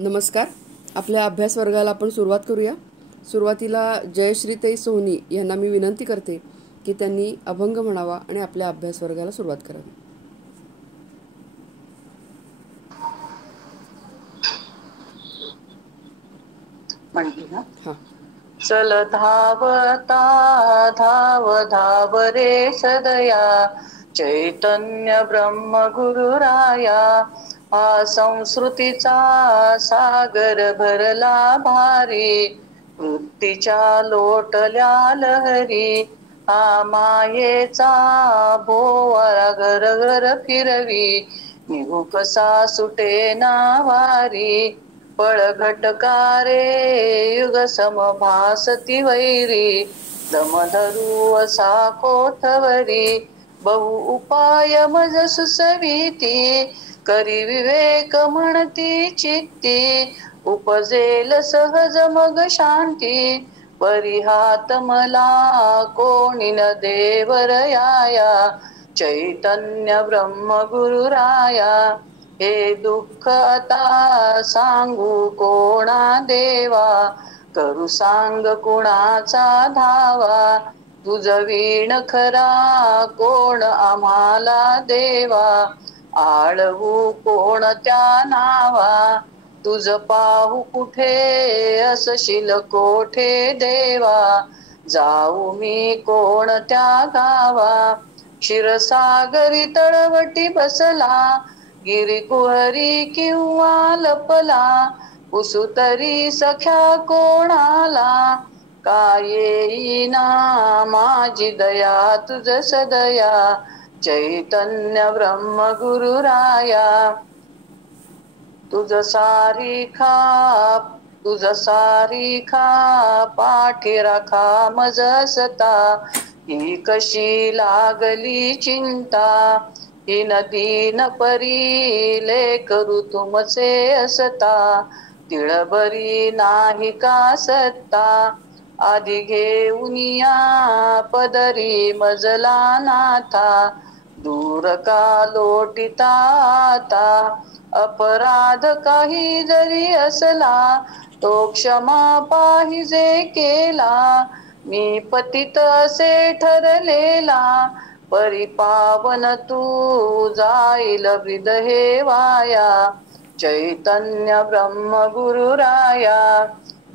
नमस्कार. आपल्या अभ्यास वर्गाला आपण सुरुवात करूया. सुरुवातीला जयश्रीताई सोहनी यांना मी विनंती करते की त्यांनी अभंग म्हणावा आणि आपल्या अभ्यास वर्गाला सुरुवात करावी. म्हणते ना. हा. चल धावता धाव धाव रे सदया, चैतन्य ब्रह्म गुरुराया. हा संस्कृतीचा सागर भरला भारी, वृत्तीच्या लोटल्या लहरी. हा मायेचा भोवरा घर घर फिरवी, निघू कसा सुटे ना वारी. पळ घटकारे युग समभासती वैरी, दमधरू असा कोठवरी. बहु उपाय मज सुसविती, करी विवेक म्हणती चित्ती. उपजेल सहज मग शांती, परिहात मला कोणी न देवरयाया. चैतन्य ब्रह्म गुरुराया. हे दुःख आता सांगू कोणा देवा, करू सांग कुणाचा धावा. तुझ वीण खरा कोण आम्हाला देवा, आळवू कोणत्या नावा. तुझ पाहू कुठे असशील कोठे देवा, जाऊ मी कोणत्या गावा. क्षीरसागरी तळवटी बसला, गिरी कुहरी किंवा लपला. उसुतरी सख्या कोणाला, का येईना माझी दया तुझ सदया. चैतन्य ब्रह्म गुरुराया. तुझ सारिखा पाठी राखा मज असता, ही कशी लागली चिंता. ही नदी न परी लेकरू तुमचे असता, तिळभरी नाही का सत्ता. आधी घेऊनिया पदरी मजला नाथा, दूर का लोटिता आता. अपराध काही जरी असला, तो क्षमा पाहिजे केला. मी पतित असे ठरलेला, परिपावन तू जाईल ब्रिद हे वाया. चैतन्य ब्रह्म गुरुराया.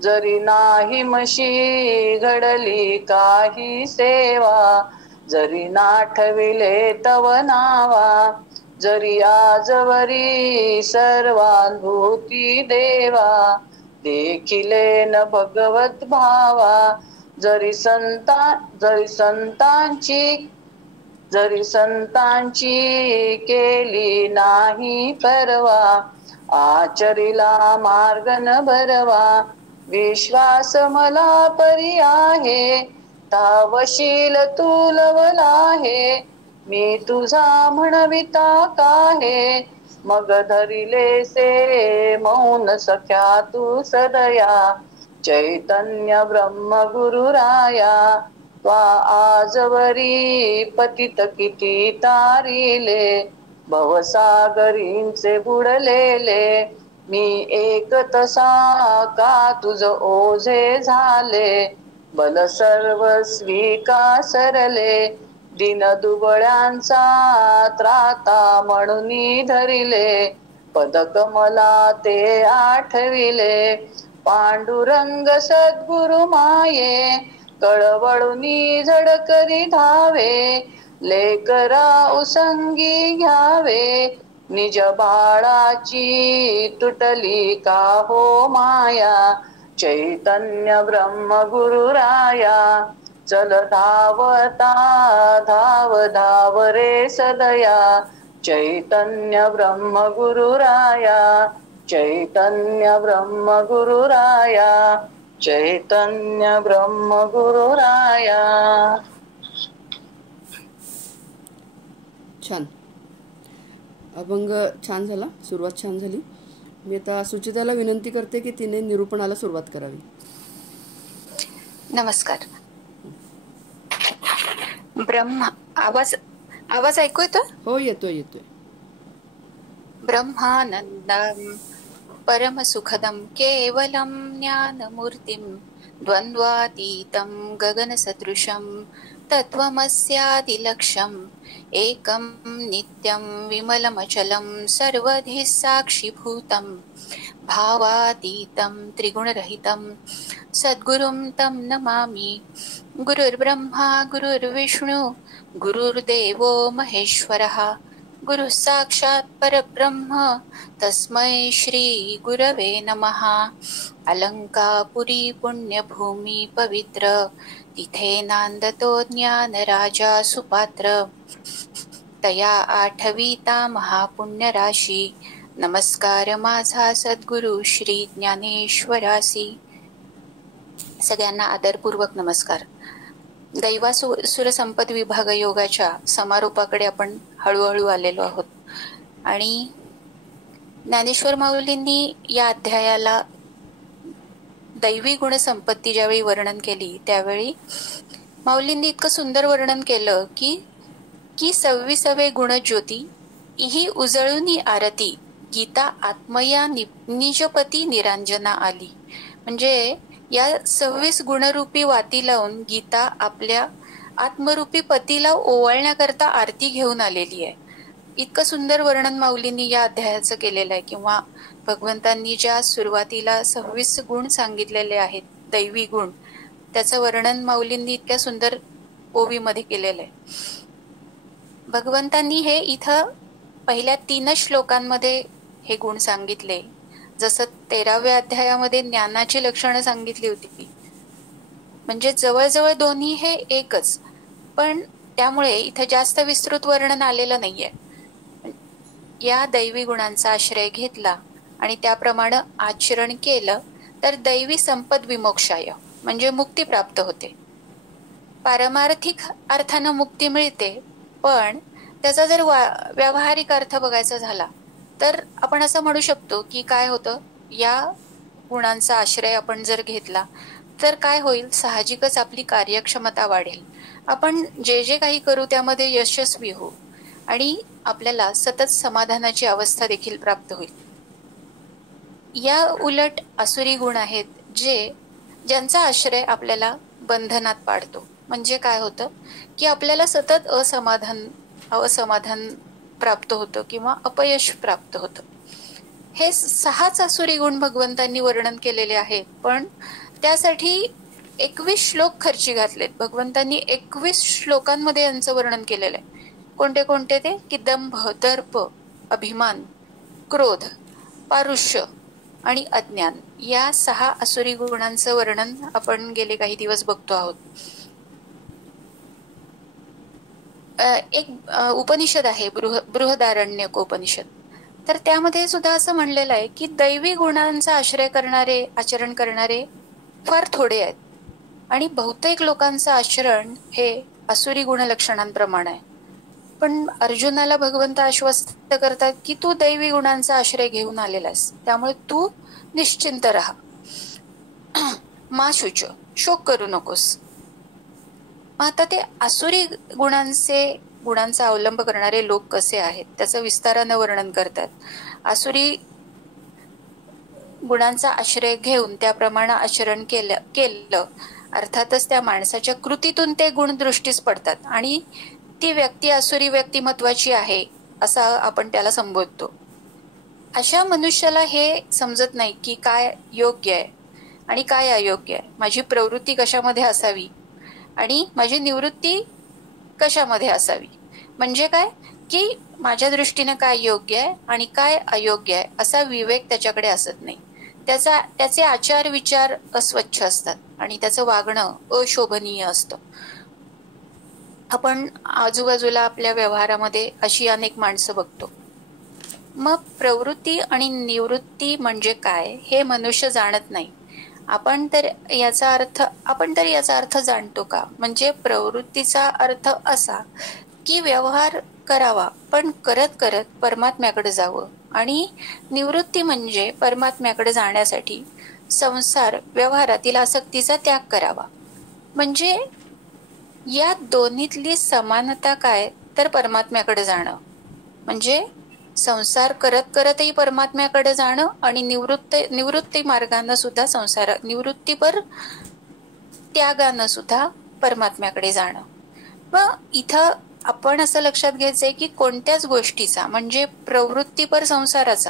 जरी नाही म्हशी घडली काही सेवा, जरी नाठविले तव नावा. जरी आजवरी सर्वानुभूती देवा, देखिले न भगवत भावा. जरी संतांची केली नाही परवा, आचरिला मार्ग न भरवा. विश्वास मला परी आहे, तावशील तू लवला आहे. मी तुझा म्हणविता काहे, मग धरिले से मौन सख्या तू सदया. चैतन्य ब्रह्म गुरुराया. त्वा आजवरी पतित किती तारिले, भवसागरींचे बुडलेले. मी एक तसा का तुझ ओझे झाले, बल सर्वस्वी का सरले. दिन दुबळ्यांचा त्राता म्हणून धरिले, पदक मला ते आठविले. पांडुरंग सद्गुरु माये, कळवळुनी झडकरी धावे. लेकरा उसंगी घ्यावे, निज बाळाची तुटली का हो माया. चैतन्य ब्रह्म गुरुराया. चल धावता धाव धाव रे सदया, चैतन्य ब्रह्म गुरुराया. चैतन्य ब्रह्म गुरुराया. चैतन्य ब्रह्म गुरुराया. छान. अभंग छान झाला, सुरुवात छान झाली. मी आता सुचिताला विनंती करते की तिने निरूपणाला सुरुवात करावी. नमस्कार. ब्रह्मा आवाज ऐकू येतो? हो, येतोय. ब्रह्मानंदम परमसुखदं केवलं ज्ञानमूर्तिं द्वन्द्वातीतं गगनसदृशं तत्त्वमस्यादिलक्ष्यम् एकं नित्यं विमलमचलं सर्वधि साक्षिभूतं भावातीतं त्रिगुणरहितं सद्गुरुं तं नमामि। गुरुर्ब्रह्मा गुरुर्विष्णु गुरुर्देवो महेश्वरः गुरुः साक्षात् परब्रह्म तस्मै श्री गुरवे नमः। अलंकापुरी पुण्यभूमी पवित्र तिथे नांदतो ज्ञानराजा सुपात्र तया आठवीता महापुण्यराशी नमस्कार माझा सद्गुरु श्री ज्ञानेश्वरासी। सगळ्यांना आदरपूर्वक नमस्कार। दैवासुर संपद विभाग योगाच्या समारोपाकडे आपण हळूहळू आलेलो आहोत आणि ज्ञानेश्वर माऊलींनी या अध्यायाला दैवी गुण संपत्ती ज्यावेळी वर्णन केली त्यावेळी माऊलींनी इतकं सुंदर वर्णन केलं की 26वे गुण ज्योती इही उजळूनी आरती गीता आत्मया निजपती निरांजना आली। म्हणजे या 26 गुणरूपी वाती लावून गीता आपल्या आत्मरूपी पतीला ओवाळण्याकरता आरती घेऊन आलेली आहे। इतकं सुंदर वर्णन माऊलींनी या अध्यायाचं केलेलं आहे किंवा भगवंतांनी ज्या सुरुवातीला 26 गुण सांगितलेले आहेत दैवी गुण त्याचं वर्णन माऊलींनी इतक्या सुंदर ओवीमध्ये केलेलं आहे। भगवंतांनी हे इथं पहिल्या 3 श्लोकांमध्ये हे गुण सांगितले। जसं 13व्या अध्यायामध्ये ज्ञानाची लक्षणं सांगितली होती म्हणजे जवळजवळ दोन्ही हे एकच, पण त्यामुळे इथं जास्त विस्तृत वर्णन आलेलं नाहीये। या दैवी गुणांचा आश्रय घेतला आणि त्याप्रमाणे आचरण केलं तर दैवी संपद विमोक्षाय म्हणजे मुक्ती प्राप्त होते। पारमार्थिक अर्थानं मुक्ती मिळते, पण त्याचा जर व्यावहारिक अर्थ बघायचा झाला तर आपण असं म्हणू शकतो की काय होतं, या गुणांचा आश्रय आपण जर घेतला तर काय होईल, साहजिकच आपली कार्यक्षमता वाढेल, आपण जे जे काही करू त्यामध्ये यशस्वी होऊ आणि आपल्याला सतत समाधानाची अवस्था देखील प्राप्त होईल। या उलट आसुरी गुण आहेत ज्यांचा आश्रय आपल्याला बंधनात पाडतो। म्हणजे काय होतं की आपल्याला सतत असमाधान प्राप्त होतं किंवा अपयश प्राप्त होतं। हे 6 आसुरी गुण भगवंतांनी वर्णन केलेले आहेत, पण त्यासाठी 21 श्लोक खर्ची घातलेत भगवंतांनी। 21 श्लोकांमध्ये यांचं वर्णन केलेलं आहे। कोणते कोणते ते की दंभ, दर्प, अभिमान, क्रोध, पारुष्य आणि अज्ञान या 6 आसुरी गुणांचं वर्णन आपण गेले काही दिवस बघतो आहोत। एक उपनिषद आहे बृहदारण्यक उपनिषद, तर त्यामध्ये सुद्धा असं म्हणलेलं आहे की दैवी गुणांचा आश्रय करणारे आचरण करणारे फार थोडे आहेत आणि बहुतेक लोकांचं आचरण हे आसुरी गुणलक्षणांप्रमाणे आहे। पण अर्जुनाला भगवंत आश्वस्त करतात की तू दैवी गुणांचा आश्रय घेऊन आलेलास, त्यामुळे तू निश्चिंत राहा, मा शुच, शोक करू नकोस। आता ते आसुरी गुणांचा अवलंब करणारे लोक कसे आहेत त्याचं विस्तारानं वर्णन करतात। आसुरी गुणांचा आश्रय घेऊन त्याप्रमाणे आचरण केलं अर्थातच त्या माणसाच्या कृतीतून ते गुण दृष्टीस पडतात आणि ती व्यक्ती आसुरी व्यक्तिमत्वाची आहे असं आपण त्याला संबोधतो। अशा मनुष्याला हे समजत नाही की काय योग्य आहे आणि काय अयोग्य आहे, माझी प्रवृत्ती कशामध्ये असावी आणि माझी निवृत्ती कशामध्ये असावी। म्हणजे काय की माझ्या दृष्टीने काय योग्य आहे आणि काय अयोग्य आहे असा विवेक त्याच्याकडे असत नाही। त्याचे आचार विचार अस्वच्छ असतात आणि त्याचं वागणं अशोभनीय असतं। आपण आजूबाजूला आपल्या व्यवहारामध्ये अशी अनेक माणसं बघतो। मग प्रवृत्ती आणि निवृत्ती म्हणजे काय हे मनुष्य जाणत नाही। आपण तर याचा अर्थ जाणतो का? म्हणजे प्रवृत्तीचा अर्थ असा की व्यवहार करावा पण करत करत परमात्म्याकडे जावं, आणि निवृत्ती म्हणजे परमात्म्याकडे जाण्यासाठी संसार व्यवहारातील आसक्तीचा त्याग करावा। म्हणजे या दोन्हीतली समानता काय तर परमात्म्याकडे जाणं। म्हणजे संसार करत करतही परमात्म्याकडे जाणं आणि निवृत्ती मार्गानं सुद्धा निवृत्तीपर त्यागानं सुद्धा परमात्म्याकडे जाणं. मग इथं आपण असं लक्षात घ्यायचंय की कोणत्याच गोष्टीचा म्हणजे प्रवृत्तीपर संसाराचा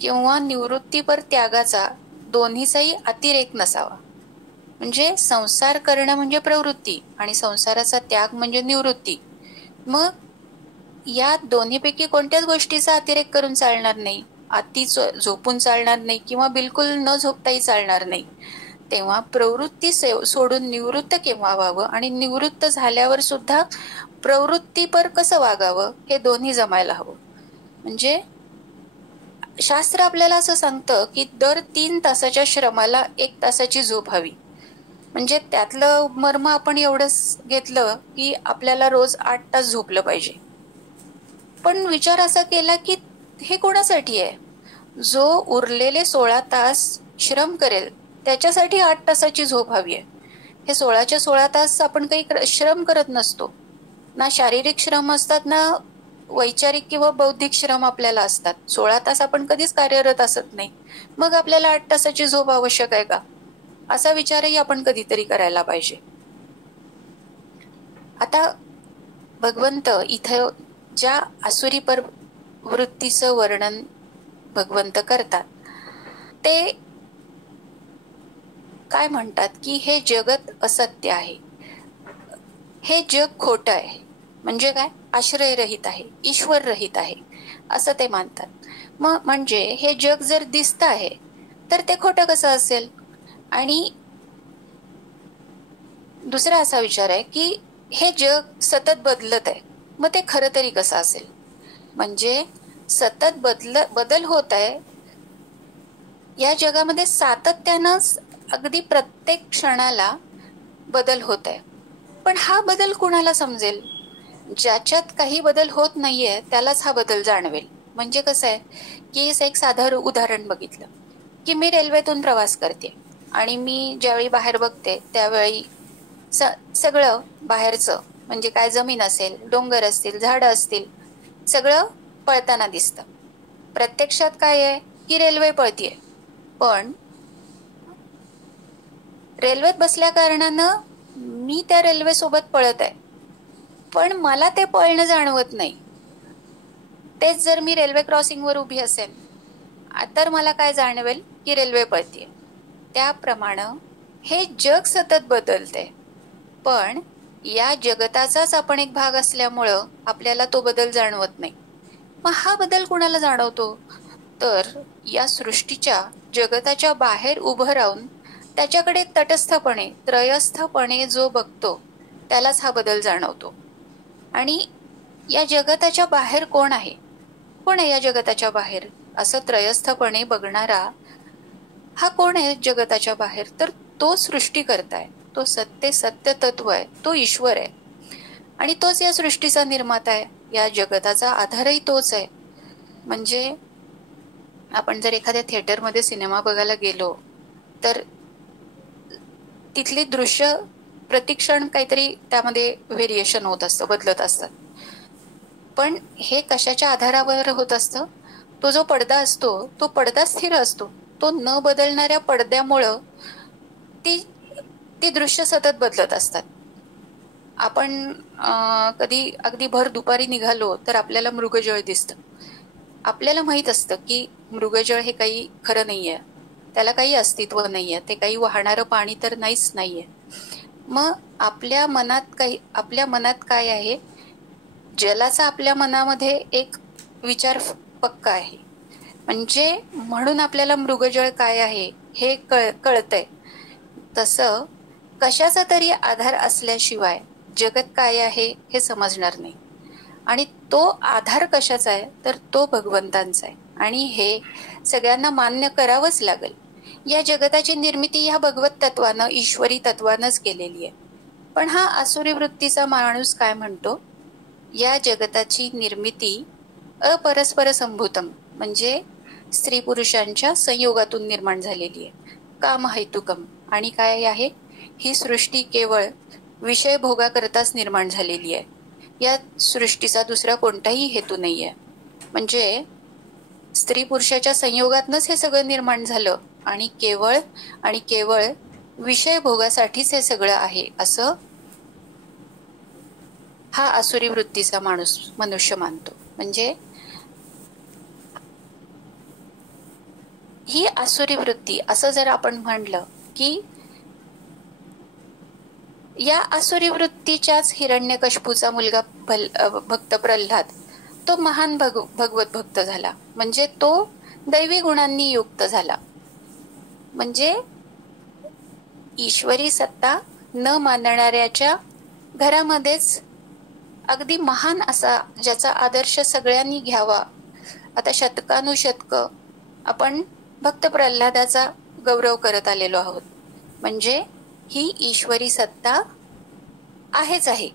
किंवा निवृत्तीपर त्यागाचा दोन्हीचाही अतिरेक नसावा. म्हणजे संसार करणं म्हणजे प्रवृत्ती आणि संसाराचा त्याग म्हणजे निवृत्ती. मग या दोन्हीपैकी कोणत्याच गोष्टीचा अतिरेक करून चालणार नाही, अति झोपून चालणार नाही किंवा बिलकुल न झोपताही चालणार नाही. तेव्हा प्रवृत्ती सोडून निवृत्त केव्हा व्हावं आणि निवृत्त झाल्यावर सुद्धा प्रवृत्तीपर कसं वागावं हे दोन्ही जमायला हवं. म्हणजे शास्त्र आपल्याला असं सांगतं की दर 3 तासाच्या श्रमाला 1 तासाची झोप हवी. म्हणजे त्यातलं मर्म आपण एवढंच घेतलं की आपल्याला रोज 8 तास झोपलं पाहिजे. पण विचार असा केला की हे कोणासाठी आहे? जो उरलेले 16 तास श्रम करेल त्याच्यासाठी 8 तासाची झोप हवी आहे. हे 16च्या 16 तास आपण काही श्रम करत नसतो. ना शारीरिक श्रम असतात ना वैचारिक किंवा बौद्धिक श्रम आपल्याला असतात. 16 तास आपण कधीच कार्यरत असत नाही. मग आपल्याला 8 तासाची झोप आवश्यक आहे का? असा विचारही आपण कधीतरी करायला पाहिजे. आता भगवंत इथं ज्या आसुरी वृत्तीचं वर्णन भगवंत करतात ते काय म्हणतात की हे जगत असत्य आहे, हे जग खोटं आहे. म्हणजे काय? आश्रयरहित आहे, ईश्वर रहित आहे असं ते मानतात. मग म्हणजे हे जग जर दिसतं आहे तर ते खोटं कसं असेल? आणि दुसरा असा विचार आहे की हे जग सतत बदलत आहे, मग ते खरं तरी कसं असेल? म्हणजे सतत बदल होत आहे या जगामध्ये, सातत्यानं अगदी प्रत्येक क्षणाला बदल होत आहे. पण हा बदल कुणाला समजेल? ज्याच्यात काही बदल होत नाहीये त्यालाच हा बदल जाणवेल. म्हणजे कसं आहे की एक साधं उदाहरण बघितलं की मी रेल्वेतून प्रवास करते आणि मी ज्यावेळी बाहेर बघते त्यावेळी सगळं बाहेरचं म्हणजे काय जमीन असेल, डोंगर असतील, झाडं असतील, सगळं पळताना दिसतं. प्रत्यक्षात काय आहे की रेल्वे पळतीये. पण रेल्वेत बसल्या कारणानं मी त्या रेल्वे सोबत पळत आहे, पण मला ते पळणं जाणवत नाही. तेच जर मी रेल्वे क्रॉसिंगवर उभी असेल तर मला काय जाणवेल की रेल्वे पळतीये. त्याप्रमाणे हे जग सतत बदलते, पण या जगताचाच आपण एक भाग असल्यामुळं आपल्याला तो बदल जाणवत नाही. मग हा बदल कुणाला जाणवतो? तर या सृष्टीच्या जगताच्या बाहेर उभं राहून त्याच्याकडे तटस्थपणे त्रयस्थपणे जो बघतो त्यालाच हा बदल जाणवतो. आणि या जगताच्या बाहेर कोण आहे? कोण आहे या जगताच्या बाहेर? असं त्रयस्थपणे बघणारा हा कोण आहे जगताच्या बाहेर? तर तो सृष्टीकर्ता आहे, तो सत्य तत्व आहे, तो ईश्वर आहे. आणि तोच या सृष्टीचा निर्माता आहे, या जगताचा आधारही तोच आहे. म्हणजे आपण जर एखाद्या थिएटरमध्ये सिनेमा बघायला गेलो तर तिथली दृश्य प्रतिक्षण काहीतरी त्यामध्ये व्हेरिएशन होत असतं, बदलत असतात. पण हे कशाच्या आधारावर होत असतं? तो जो पडदा असतो तो पडदा स्थिर असतो. तो न बदलणाऱ्या पडद्यामुळं ती दृश्य सतत बदलत असतात. आपण कधी अगदी भर दुपारी निघालो तर आपल्याला मृगजळ दिसतं. आपल्याला माहित असतं की मृगजळ हे काही खरं नाहीये, त्याला काही अस्तित्व नाहीये, ते काही वाहणारं पाणी तर नाहीच नाहीये. मग आपल्या मनात काय आहे? जलाचा आपल्या मनामध्ये एक विचार पक्का आहे. म्हणजे म्हणून आपल्याला मृगजळ काय आहे हे कळतंय. तसं कशाचा तरी आधार असल्याशिवाय जगत काय आहे हे समजणार नाही. आणि तो आधार कशाचा आहे? तर तो भगवंतांचा आहे. आणि हे सगळ्यांना मान्य करावंच लागेल. या जगताची निर्मिती ह्या भगवत तत्वानं, ईश्वरी तत्वानंच केलेली आहे. पण हा आसुरी वृत्तीचा माणूस काय म्हणतो? या जगताची निर्मिती अपरस्पर संभूतम म्हणजे स्त्री पुरुषांच्या संयोगातून निर्माण झालेली आहे. कामहेतुकम. आणि काय आहे? ही सृष्टी केवळ विषय भोगाकरताच निर्माण झालेली आहे. या सृष्टीचा दुसरा कोणताही हेतू नाही आहे. म्हणजे स्त्री पुरुषाच्या संयोगातनच हे सगळं निर्माण झालं आणि केवळ विषय भोगासाठीच हे सगळं आहे असं हा आसुरी वृत्तीचा मनुष्य मानतो. म्हणजे ही आसुरी वृत्ती असं जर आपण म्हणलं की या आसुरी वृत्तीच्याच हिरण्यकश्यपूचा मुलगा भक्त प्रल्हाद तो महान भगवत भक्त झाला. म्हणजे तो दैवी गुणांनी युक्त झाला. म्हणजे ईश्वरी सत्ता न मानणाऱ्याच्या घरामध्येच अगदी महान असा ज्याचा आदर्श सगळ्यांनी घ्यावा. आता शतकानुशतक आपण भक्त प्रल्हादाचा गौरव करत आलेलो आहोत. म्हणजे ही ईश्वरी सत्ता आहेच आहे.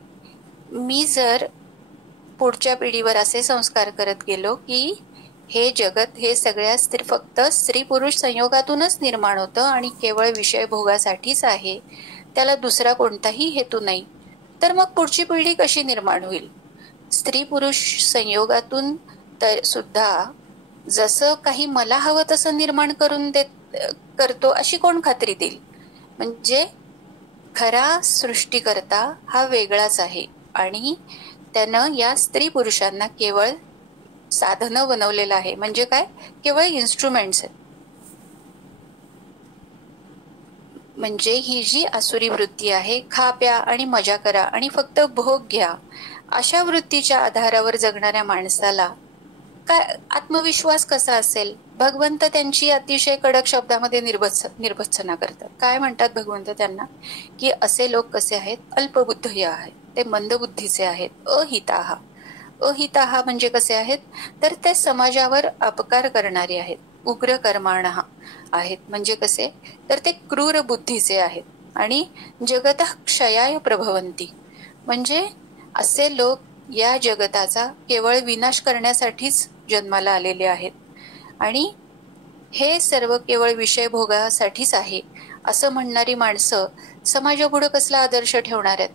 मी जर पुढच्या पिढीवर असे संस्कार करत गेलो की हे जगत हे सगळ्या फक्त स्त्री पुरुष संयोगातूनच निर्माण होतं आणि केवळ विषय भोगासाठीच आहे, त्याला दुसरा कोणताही हेतू नाही, तर मग पुढची पिढी कशी निर्माण होईल? स्त्री पुरुष संयोगातून तर सुद्धा जसं काही मला हवं तसं निर्माण करतो अशी कोण खात्री देईल? म्हणजे खरा सृष्टीकर्ता हा वेगळाच आहे आणि त्यानं या स्त्री पुरुषांना केवळ साधनं बनवलेलं आहे. म्हणजे काय? केवळ इन्स्ट्रुमेंट्स आहेत. म्हणजे ही जी आसुरी वृत्ती आहे, खा प्या आणि मजा करा आणि फक्त भोग घ्या, अशा वृत्तीच्या आधारावर जगणाऱ्या माणसाला काय आत्मविश्वास कसा असेल? भगवंत त्यांची अतिशय कडक शब्दामध्ये निर्भत्सना करतात. काय म्हणतात भगवंत त्यांना? की असे लोक कसे आहेत? अल्पबुद्धय आहेत, ते मंदबुद्धीचे आहेत, अहिताहा. अहिताहा म्हणजे कसे आहेत? तर ते समाजावर अपकार करणारे आहेत, उग्र कर्माणः आहेत. म्हणजे कसे? तर ते क्रूर बुद्धीचे आहेत आणि जगतः क्षयाय प्रभवंती. म्हणजे असे लोक या जगताचा केवळ विनाश करण्यासाठीच जन्माला आलेले आहेत आणि हे सर्व केवळ विषय भोगासाठीच आहे असं म्हणणारी माणसं समाजापुढे कसला आदर्श ठेवणार आहेत?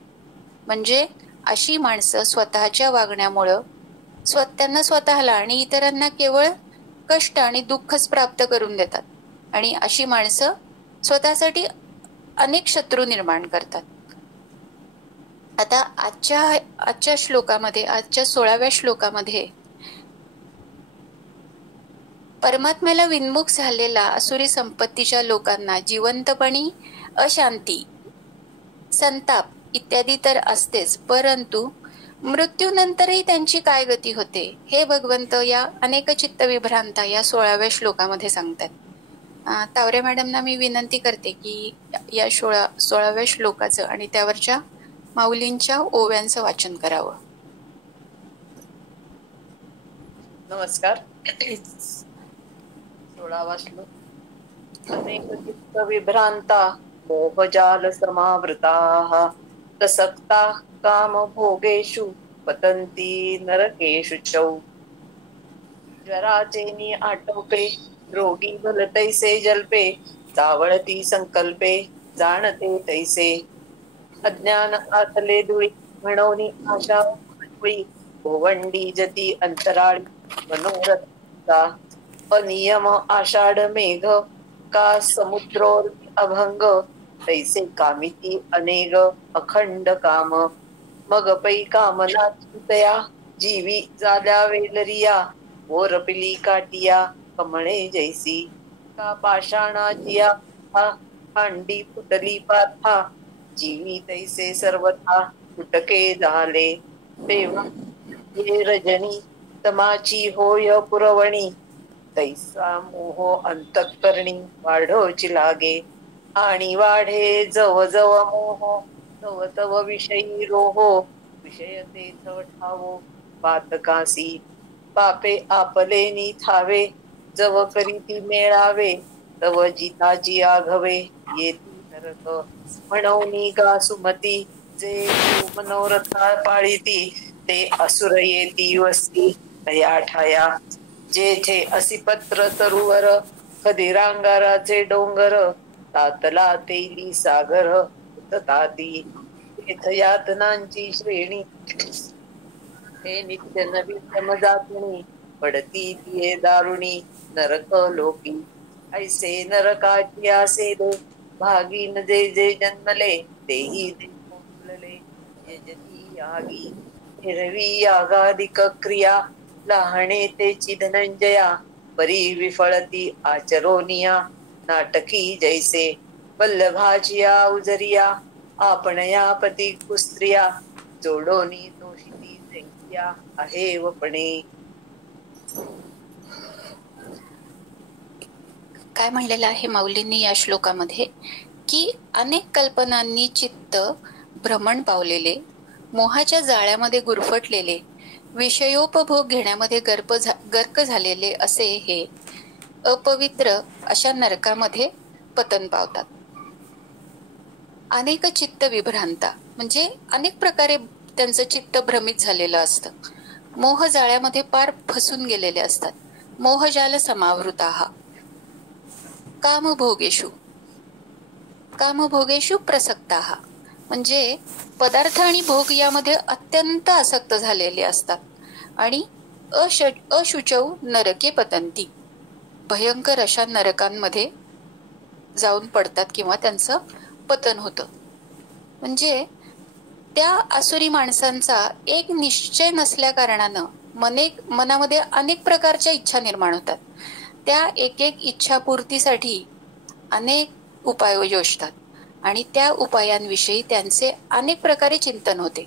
म्हणजे अशी माणसं स्वतःच्या वागण्यामुळं त्यांना स्वतःला आणि इतरांना केवळ कष्ट आणि दुःखच प्राप्त करून देतात आणि अशी माणसं स्वतःसाठी अनेक शत्रू निर्माण करतात. आता आजच्या श्लोकामध्ये, आजच्या 16व्या श्लोकामध्ये परमात्म्याला विन्मुख झालेला आसुरी संपत्तीच्या लोकांना जिवंतपणी अशांती, संताप इत्यादी तर असतेच, परंतु मृत्यूनंतरही त्यांची काय गती होते हे भगवंत या अनेक चित्त विभ्रांता या 16व्या श्लोकामध्ये सांगतात. तावरे मॅडमना मी विनंती करते की या 16व्या श्लोकाचं आणि त्यावरच्या माऊलींच्या ओव्यांचं वाचन करावं. नमस्कार. 16वा श्लोक. अनेक चित्त विभ्रांता मोहजाल समावृताः प्रसक्ता काम भोगेषु पतन्ति नरकेषु च. जराचेनी आटोपे रोगी भल तैसे जल्पे चावळती संकल्पे जाणते तैसे. अज्ञान आतले धुळी म्हणून आशा गोवंडी जती अंतराळी मनोरथा. अनियम आषाढ मेघ का समुद्रोर अभंग तैसे कामिती अनेक अखंड काम. मग पै कामना चिंतया जीवी जाल्या वेलरिया ओरपिली काटिया कमळे जैसी. का पाषाणाजिया भांडी फुटली पाथा जीवी तैसे सर्वथा फुटके झाले. तेव्हा रजनी तमाची होय पुरवणी तैसा मोह अंतःकरणी वाढोची लागे. आणि वाढे जव जव मोह तव तव विषयी रोहो विषय तेथ ठावो पातकासी. पापे आपले थावे जव करीती मेळावे तव जिताची आघवे येती नरक. म्हणून का सुमती जे मनोरथा पाळीती ते असुर येती वस्ती तया ठाया. जेथे असिपत्र तरुवर कधी रांगाराचे डोंगर तातला तेली सागर ताती. तेथ यातनांची श्रेणी हे नित्य नवी समजातणी पडती तिये दारुणी नरक लोकी. ऐसे नरकाची आसे दे भागीन जे जे जन्मले तेही ते भोगले. यजती यागी हिरवी यागाधिक क्रिया लहाणे तेची धनंजया परी विफळती आचरोनिया. नाटकी जैसे वल्लभाचिया उजरिया आपणया पती कुस्त्रिया जोडोनी तोषिती जैसिया आहे वपणे. काय म्हणलेलं आहे माऊलींनी या श्लोकामध्ये की अनेक कल्पनांनी चित्त भ्रमण पावलेले, मोहाच्या जाळ्यामध्ये गुरफटलेले, विषयोपभोग घेण्यामध्ये गर्क झालेले असे हे अपवित्र अशा नरकामध्ये पतन पावतात. अनेक चित्त विभ्रांता म्हणजे अनेक प्रकारे त्यांचं चित्त भ्रमित झालेलं असतं. मोह जाळ्यामध्ये पार फसून गेलेले असतात. मोहजाल समावृताः कामभोगेषु प्रसक्ताः म्हणजे पदार्थ आणि भोग यामध्ये अत्यंत आसक्त झालेले असतात आणि अशुचौ नरके पतंती भयंकर अशा नरकांमध्ये जाऊन पडतात किंवा त्यांचं पतन होतं. म्हणजे त्या आसुरी माणसांचा एक निश्चय नसल्या कारणानं मनामध्ये अनेक प्रकारच्या इच्छा निर्माण होतात. त्या एक इच्छापूर्तीसाठी अनेक उपाय योजतात आणि त्या उपायांविषयी त्यांचे अनेक प्रकारे चिंतन होते.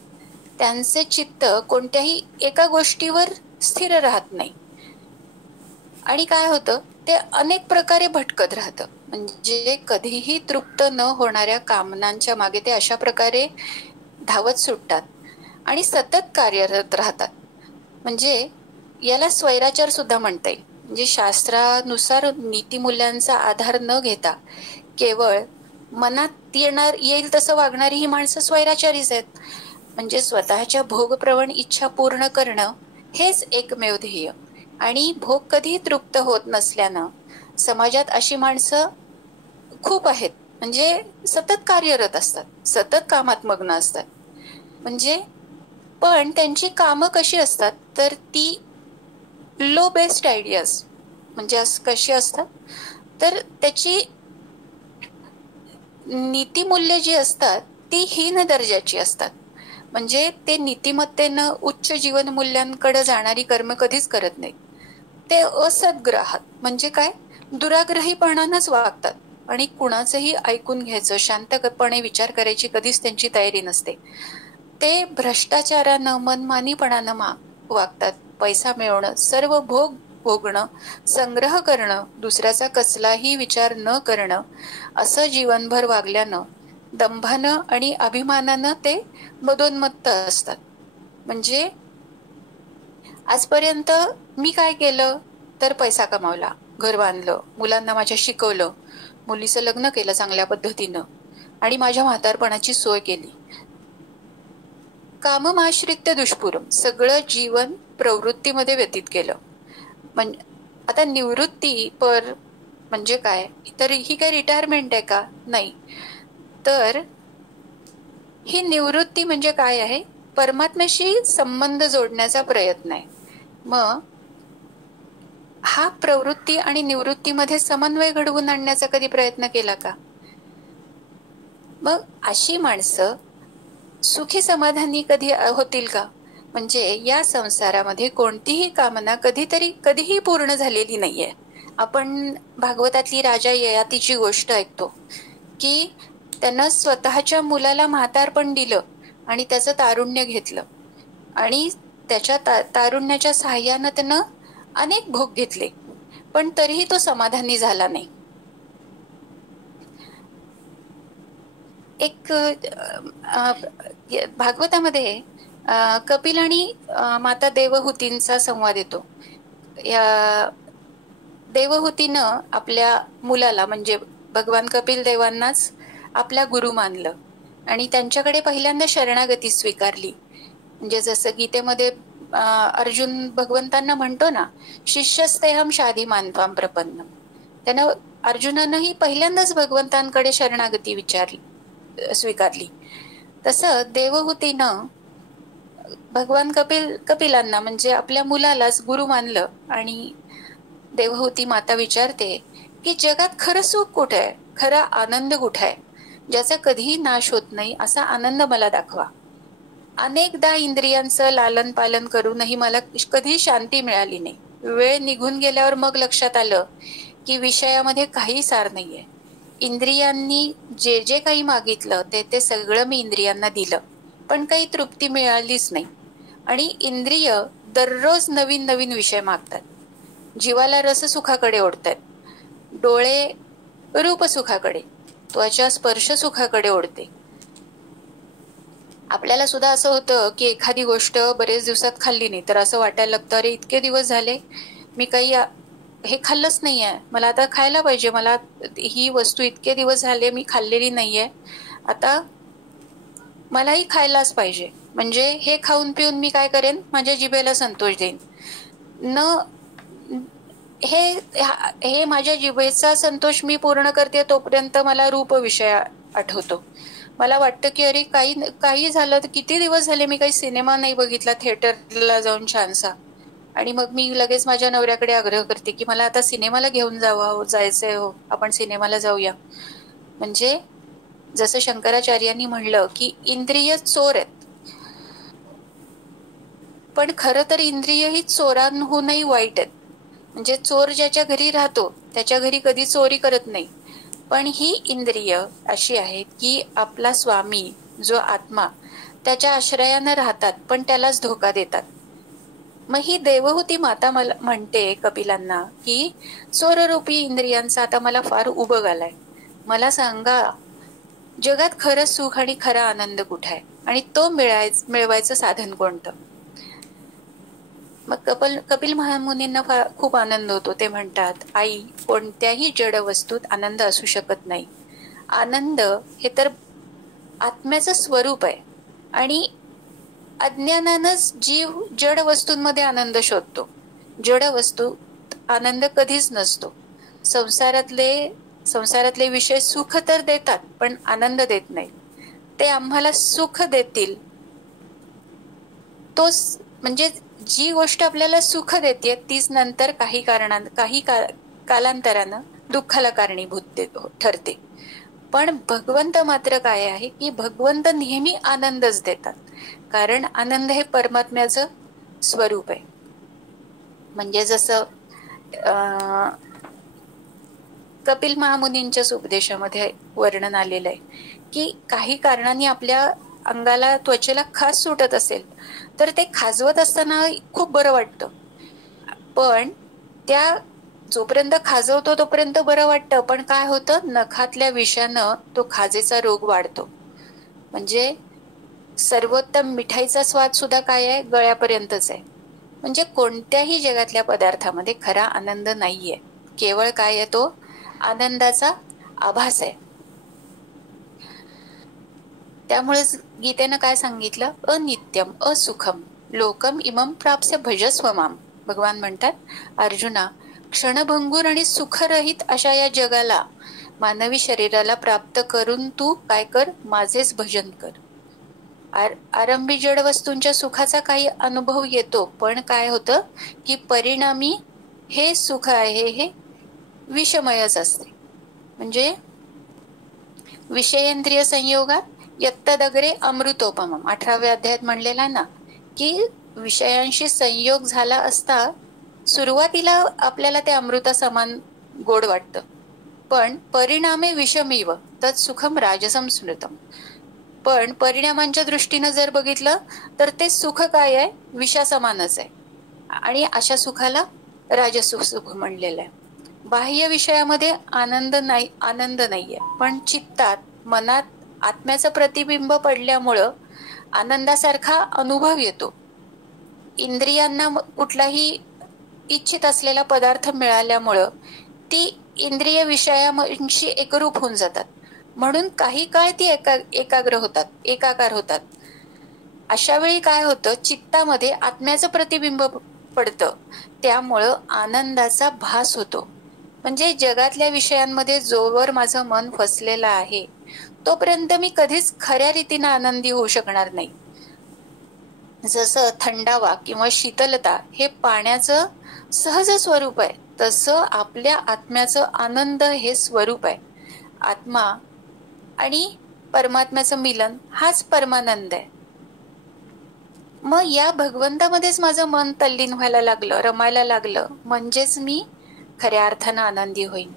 त्यांचे चित्त कोणत्याही एका गोष्टीवर स्थिर राहत नाही आणि काय होतं ते अनेक प्रकारे भटकत राहतं. म्हणजे कधीही तृप्त न होणाऱ्या कामनांच्या मागे ते अशा प्रकारे धावत सुटतात आणि सतत कार्यरत राहतात. म्हणजे याला स्वैराचार सुद्धा म्हणता येईल. म्हणजे शास्त्रानुसार नीतिमूल्यांचा आधार न घेता केवळ मनात येईल तसं वागणारी ही माणसं स्वैराचारीच आहेत. म्हणजे स्वतःच्या भोगप्रवण इच्छा पूर्ण करणं हेच एकमेव ध्येय आणि भोग कधी तृप्त होत नसल्यानं समाजात अशी माणसं खूप आहेत. म्हणजे सतत कार्यरत असतात, सतत कामात मग्न असतात. म्हणजे पण त्यांची कामं कशी असतात तर ती लो बेस्ड आयडियाज म्हणजे कशी असतात तर त्याची नीतिमूल्य जी असतात ती हीन दर्जाची असतात. म्हणजे ते नीतिमत्तेनं उच्च जीवनमूल्यांकडे जाणारी कर्म कधीच करत नाहीत. ते असद्ग्राहक म्हणजे काय दुराग्रहीपणानंच वागतात आणि कुणाचंही ऐकून घ्यायचं शांतपणे विचार करायची कधीच त्यांची तयारी नसते. ते भ्रष्टाचारानं मनमानीपणानं वागतात. पैसा मिळवणं, सर्व भोग भोगणं, संग्रह करणं, दुसऱ्याचा कसलाही विचार न करणं असं जीवनभर वागल्यानं दंभानं आणि अभिमानानं ते मदोन्मत्त असतात. म्हणजे आजपर्यंत मी काय केलं तर पैसा कमावला, घर बांधलं, मुलांना माझ्या शिकवलं, मुलीचं लग्न केलं चांगल्या पद्धतीनं आणि माझ्या म्हातारपणाची सोय केली. काममाश्रित्य दुष्पुरम सगळं जीवन प्रवृत्तीमध्ये व्यतीत केलं. म्हणजे आता निवृत्ती पर म्हणजे काय तर ही काय रिटायरमेंट आहे का? नाही. तर ही निवृत्ती म्हणजे काय आहे? परमात्म्याशी संबंध जोडण्याचा प्रयत्न आहे. मग हा प्रवृत्ती आणि निवृत्तीमध्ये समन्वय घडवून आणण्याचा कधी प्रयत्न केला का? मग अशी माणसं सुखी समाधानी कधी होतील का? म्हणजे या संसारामध्ये कोणतीही कामना कधीही पूर्ण झालेली नाहीये. आपण भागवतातली राजा ययातीची गोष्ट ऐकतो की त्यानं स्वतःच्या मुलाला म्हातारपण दिलं आणि त्याचं तारुण्य घेतलं आणि त्याच्या तारुण्याच्या सहाय्यानं त्यानं अनेक भोग घेतले पण तरीही तो समाधानी झाला नाही. एक भागवतामध्ये कपिल आणि माता देवहूतींचा संवाद येतो. या देवहूतीनं आपल्या मुलाला म्हणजे भगवान कपिल देवांनाच आपला गुरु मानलं आणि त्यांच्याकडे पहिल्यांदा शरणागती स्वीकारली. म्हणजे जसं गीतेमध्ये अर्जुन भगवंतांना म्हणतो ना, शिष्यस्तेहम शाधी मानत्वाम प्रपन्नम, त्यानं अर्जुनानंही पहिल्यांदाच भगवंतांकडे शरणागती स्वीकारली. तसं देवहूतीनं भगवान कपिलांना म्हणजे आपल्या मुलालाच गुरु मानलं आणि देवहूती माता विचारते की जगात खरं सुख कुठे आहे, खरा आनंद कुठे आहे, ज्याचा कधीही नाश होत नाही असा आनंद मला दाखवा. अनेकदा इंद्रियांचं लालन पालन करूनही मला कधी शांती मिळाली नाही. वेळ निघून गेल्यावर मग लक्षात आलं की विषयामध्ये काही सार नाहीये. इंद्रियांनी जे जे काही मागितलं ते सगळं मी इंद्रियांना दिलं, पण काही तृप्ती मिळालीच नाही. आणि इंद्रिय दररोज नवीन नवीन विषय मागतात. जीवाला रससुखाकडे ओढतात, डोळे रूपसुखाकडे, त्वचा स्पर्श सुखाकडे ओढते. आपल्याला सुद्धा असं होतं की एखादी गोष्ट बरेच दिवसात खाल्ली नाही तर असं वाटायला लागतं, अरे इतके दिवस झाले मी काही हे खाल्लंच नाहीये, मला आता खायला पाहिजे, मला ही वस्तू इतके दिवस झाले मी खाल्लेली नाहीये, आता मलाही खायलाच पाहिजे. म्हणजे हे खाऊन पिऊन मी काय करेन, माझ्या जिभेला संतोष देईन. हे माझ्या जिभेचा संतोष मी पूर्ण करते तोपर्यंत मला रूप विषय आठवतो. मला वाटतं की अरे काही झालं तर किती दिवस झाले मी काही सिनेमा नाही बघितला थिएटरला जाऊन छानसा, आणि मग मी लगेच माझ्या नवऱ्याकडे आग्रह करते की मला आता सिनेमाला घेऊन जायचंय हो, आपण सिनेमाला जाऊया. म्हणजे जसं शंकराचार्यांनी म्हणलं की इंद्रिय चोर आहेत, पण खरं तर इंद्रिय ही चोरांहूनही वाईट आहेत. म्हणजे चोर ज्याच्या घरी राहतो त्याच्या घरी कधी चोरी करत नाही, पण ही इंद्रिय अशी आहेत की आपला स्वामी जो आत्मा त्याच्या आश्रयानं राहतात पण त्यालाच धोका देतात. मग ही देवहूती माता मला म्हणते कपिलांना की चोररूपी इंद्रियांचा आता मला फार उबग आलाय, मला सांगा जगात खरं सुख आणि खरा आनंद कुठे आहे आणि तो मिळवायचं साधन कोणतं. मग कपिल महामुनींना खूप आनंद होतो. ते म्हणतात, आई, कोणत्याही जड वस्तूत आनंद असू शकत नाही. आनंद हे तर आत्म्याचं स्वरूप आहे आणि अज्ञानानंच जीव जड वस्तूंमध्ये आनंद शोधतो. जड वस्तूत आनंद कधीच नसतो. संसारातले विषय सुख तर देतात पण आनंद देत नाही. ते आम्हाला सुख देतील तोच, म्हणजे जी गोष्ट आपल्याला सुख देते तीच नंतर काही कालांतरानं दुःखाला कारणीभूत ठरते. पण भगवंत मात्र काय आहे की भगवंत नेहमी आनंदच देतात, कारण आनंद हे परमात्म्याचं स्वरूप आहे. म्हणजे जसं कपिल महामुनींच्या उपदेशामध्ये वर्णन आलेलं आहे की काही कारणांनी आपल्या अंगाला त्वचेला खाज सुटत असेल तर ते खाजवत असताना खूप बरं वाटतं, पण त्या जोपर्यंत खाजवतो तोपर्यंत बरं वाटतं, पण काय होतं, नखातल्या विषानं तो खाजेचा रोग वाढतो. म्हणजे सर्वोत्तम मिठाईचा स्वाद सुद्धा काय आहे, गळ्यापर्यंतच आहे. म्हणजे कोणत्याही जगातल्या पदार्थामध्ये खरा आनंद नाहीये, केवळ काय आहे, तो आनंदाचा आभास आहे. त्यामुळेच गीतेनं काय सांगितलं, अनित्यम असुखम लोकम इमम प्राप्स्य भजस्व माम. भगवान म्हणतात, अर्जुना, क्षणभंगूर आणि सुखरहित अशा या जगाला, मानवी शरीराला प्राप्त करून तू काय कर, माझेच भजन कर. आरंभी जड वस्तूंच्या सुखाचा काही अनुभव येतो, पण काय होतं की परिणामी हे सुख आहे हे विषमयच असते. म्हणजे विषयेंद्रिय संयोगात यत्तदग्रे अमृतोपमम, 18व्या अध्यायात म्हणलेला ना की विषयांशी संयोग झाला असता सुरुवातीला आपल्याला ते अमृता समान गोड वाटतं, पण परिणामे विषमीव तत् सुखम राजसम स्मृतम. पण परिणामांच्या दृष्टीनं जर बघितलं तर ते सुख काय आहे, विषासमानच आहे, आणि अशा सुखाला राजसुख म्हणलेलं आहे. बाह्य विषयामध्ये आनंद नाहीये, पण चित्तात, मनात आत्म्याचं प्रतिबिंब पडल्यामुळं आनंदासारखा अनुभव येतो. इंद्रियांना कुठलाही इच्छित असलेला पदार्थ मिळाल्यामुळं ती इंद्रिय विषयाशी एकरूप होऊन जातात, म्हणून काही काळ ती एकाकार होतात. अशा वेळी काय होतं, चित्तामध्ये आत्म्याचं प्रतिबिंब पडतं, त्यामुळं आनंदाचा भास होतो. म्हणजे जगातल्या विषयांमध्ये जोवर माझं मन फसलेलं आहे तोपर्यंत मी कधीच खऱ्या रीतीनं आनंदी होऊ शकणार नाही. जसं थंडावा किंवा शीतलता हे पाण्याचं सहज स्वरूप आहे, तसं आपल्या आत्म्याचं आनंद हे स्वरूप आहे. आत्मा आणि परमात्म्याचं मिलन हाच परमानंद आहे. मग या भगवंतामध्येच माझं मन तल्लीन व्हायला लागलं, रमायला लागलं, म्हणजेच मी खऱ्या अर्थानं आनंदी होईन.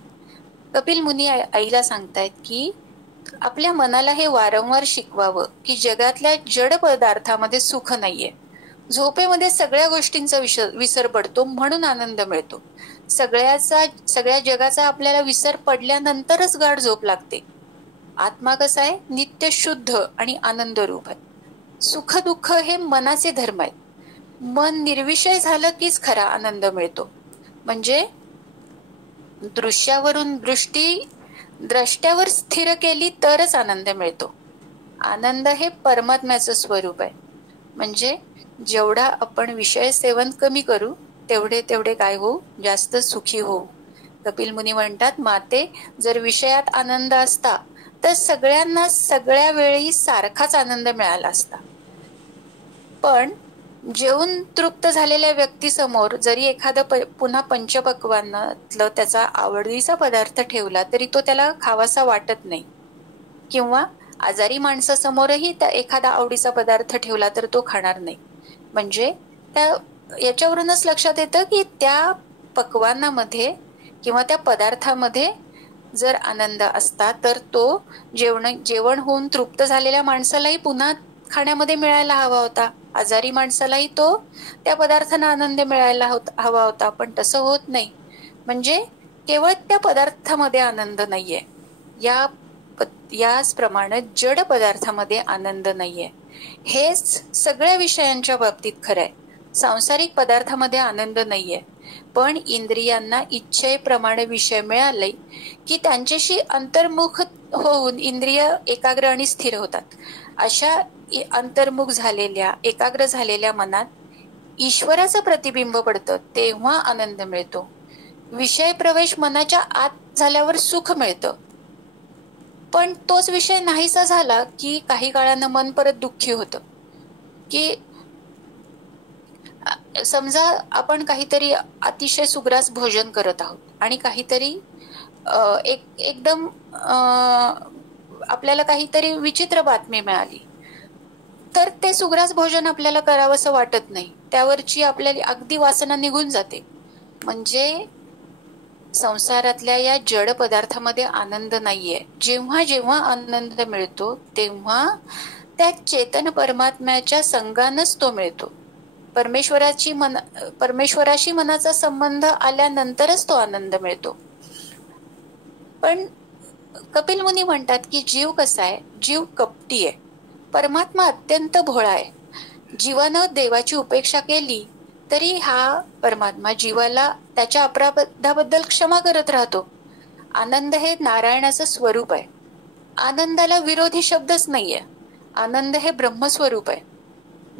कपिल मुनी आईला सांगतायत की आपल्या मनाला हे वारंवार शिकवावं की जगातल्या जड पदार्थामध्ये सुख नाहीये. झोपेमध्ये सगळ्या गोष्टींचा विसर पडतो म्हणून आनंद मिळतो. सगळ्या जगाचा आपल्याला विसर पडल्यानंतरच गाढ झोप लागते. आत्मा कसा आहे? नित्य शुद्ध आणि आनंद रूप आहे. सुख दुःख हे मनाचे धर्म आहेत. मन निर्विषय झालं कीच खरा आनंद मिळतो. म्हणजे दृश्यावरून द्रष्ट्यावर स्थिर केली तरच आनंद मिळतो. आनंद हे परमात्म्याचं स्वरूप आहे. म्हणजे जेवढा आपण विषय सेवन कमी करू तेवढे काय होऊ? जास्त सुखी होऊ. कपिल मुनी म्हणतात, माते जर विषयात आनंद असता तर सगळ्यांना सगळ्या वेळी सारखाच आनंद मिळाला असता. पण जेवून तृप्त झालेल्या व्यक्तीसमोर जरी एखादं पुन्हा पंचपक्वान्नातलं त्याचा आवडीचा पदार्थ ठेवला तरी तो त्याला खावासा वाटत नाही. किंवा आजारी माणसासमोरही त्या एखादा आवडीचा पदार्थ ठेवला तर तो खाणार नाही. म्हणजे याच्यावरूनच लक्षात येतं की त्या पक्वान्नामध्ये किंवा त्या पदार्थामध्ये जर आनंद असता तर तो जेवण होऊन तृप्त झालेल्या माणसालाही पुन्हा खाण्यामध्ये मिळायला हवा होता. आजारी माणसालाही तो त्या पदार्थांना आनंद मिळायला हवा होता. पण तसं होत नाही. म्हणजे केवळ त्या पदार्थामध्ये आनंद नाहीये, याचप्रमाणे जड पदार्थामध्ये आनंद नाहीये. हेच सगळ्या विषयांच्या बाबतीत खरं आहे. सांसारिक पदार्थामध्ये आनंद नाहीये. पण इंद्रियांना इच्छेप्रमाणे विषय मिळाले की त्यांच्याशी अंतर्मुख होऊन इंद्रिय एकाग्र आणि स्थिर होतात. अशा अंतर्मुख झालेल्या एकाग्र झालेल्या मनात ईश्वराचं प्रतिबिंब पडतं तेव्हा आनंद मिळतो. विषय प्रवेश मनाच्या आत झाल्यावर सुख मिळतं. पण तोच विषय नाहीसा झाला की काही काळानं मन परत दुःखी होतं. की समजा आपण काहीतरी अतिशय सुग्रास भोजन करत आहोत आणि काहीतरी एकदम आपल्याला काहीतरी विचित्र बातमी मिळाली तर ते सुग्रास भोजन आपल्याला करावंसं वाटत नाही. त्यावरची आपल्याला अगदी वासना निघून जाते. म्हणजे संसारातल्या या जड पदार्थामध्ये आनंद नाहीये. जेव्हा जेव्हा आनंद मिळतो तेव्हा त्या चेतन परमात्म्याच्या संगानच तो मिळतो. परमेश्वराशी मनाचा संबंध आल्यानंतरच तो आनंद मिळतो. पण कपिल मुनी म्हणतात की जीव कसा आहे? जीव कपटी आहे. परमात्मा अत्यंत भोळा आहे. जीवानं देवाची उपेक्षा केली तरी हा परमात्मा जीवाला त्याच्या अपराधाबद्दल क्षमा करत राहतो. आनंद हे नारायणाचं स्वरूप आहे. आनंदाला विरोधी शब्दच नाहीये. आनंद हे ब्रह्मस्वरूप आहे.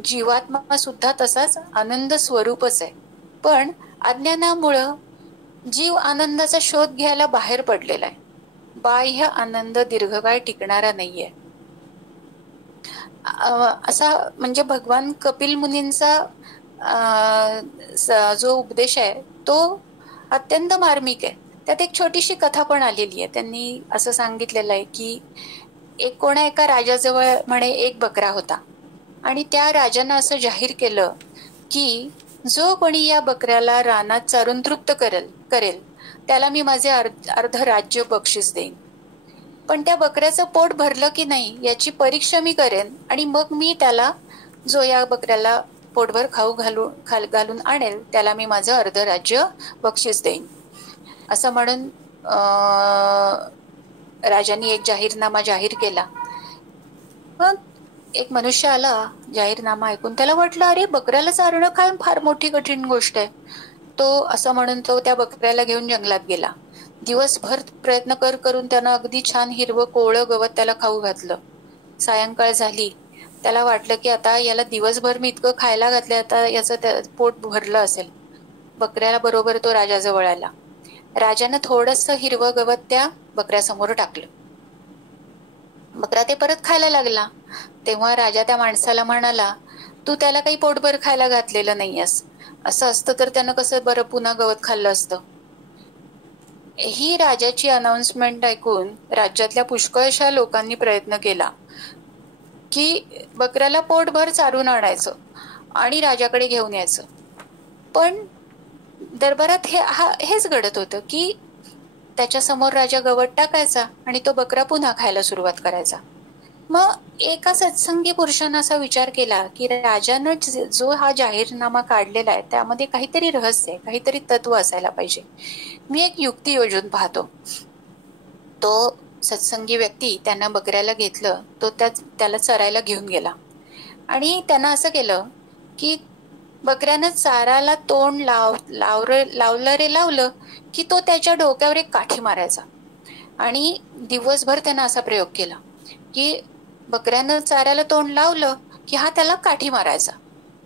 जीवात्मा सुद्धा तसाच आनंद स्वरूपच आहे. पण अज्ञानामुळं जीव आनंदाचा शोध घ्यायला बाहेर पडलेला आहे. बाह्य आनंद दीर्घकाळ टिकणारा नाहीये. असा म्हणजे भगवान कपिल मुनींचा जो उपदेश आहे तो अत्यंत मार्मिक आहे. त्यात एक छोटीशी कथा पण आलेली आहे. त्यांनी असं सांगितलेलं आहे की एका राजाजवळ म्हणे एक बकरा होता आणि त्या राजानं असं जाहीर केलं की जो कोणी या बकऱ्याला रानात चारून तृप्त करेल त्याला मी माझे अर्ध राज्य बक्षीस देईन. पण त्या बकऱ्याचं पोट भरलं की नाही याची परीक्षा मी करेन आणि मग मी त्याला जो या बकऱ्याला पोटभर खाऊ घालून आणेल त्याला मी माझं अर्ध राज्य बक्षीस देईन. असं म्हणून राजांनी एक जाहीरनामा जाहीर केला. मग एक मनुष्य आला. जाहीरनामा ऐकून त्याला वाटलं अरे बकऱ्याला चारणं काय फार मोठी कठीण गोष्ट आहे. तो असं म्हणून तो त्या बकऱ्याला घेऊन जंगलात गेला. दिवसभर प्रयत्न करून त्यानं अगदी छान हिरवं कोवळं गवत त्याला खाऊ घातलं. सायंकाळ झाली. त्याला वाटलं की आता याला दिवसभर मी इतकं खायला घातलं आता याचं पोट भरलं असेल. बकऱ्याला बरोबर तो राजाजवळ आला. राजानं थोडंसं हिरवं गवत त्या बकऱ्यासमोर टाकलं. बकरा ते परत खायला लागला. तेव्हा राजा त्या माणसाला म्हणाला तू त्याला काही पोटभर खायला घातलेलं नाहीयेस. असं असतं तर त्यानं कसं बरं पुन्हा गवत खाल्लं असतं. ही राजाची अनाउन्समेंट ऐकून राज्यातल्या पुष्कळशा लोकांनी प्रयत्न केला की बकऱ्याला पोटभर चारून आणायचं आणि राजाकडे घेऊन यायचं. पण दरबारात हेच घडत होतं की त्याच्या समोर राजा गवत टाकायचा आणि तो बकरा पुन्हा खायला सुरुवात करायचा. मग एका सत्संगी पुरुषानं असा विचार केला की राजानं जो हा जाहीरनामा काढलेला आहे त्यामध्ये काहीतरी रहस्य आहे, काहीतरी तत्व असायला पाहिजे. मी एक युक्ती योजून पाहतो. तो सत्संगी व्यक्ती त्यांना बकऱ्याला घेतलं, तो त्याला चरायला घेऊन गेला आणि त्यानं असं केलं की बकऱ्यानं चाराला तोंड लावलं की तो त्याच्या डोक्यावर एक काठी मारायचा. आणि दिवसभर त्यानं असा प्रयोग केला की बकऱ्यानं चाऱ्याला तोंड लावलं की हा त्याला काठी मारायचा.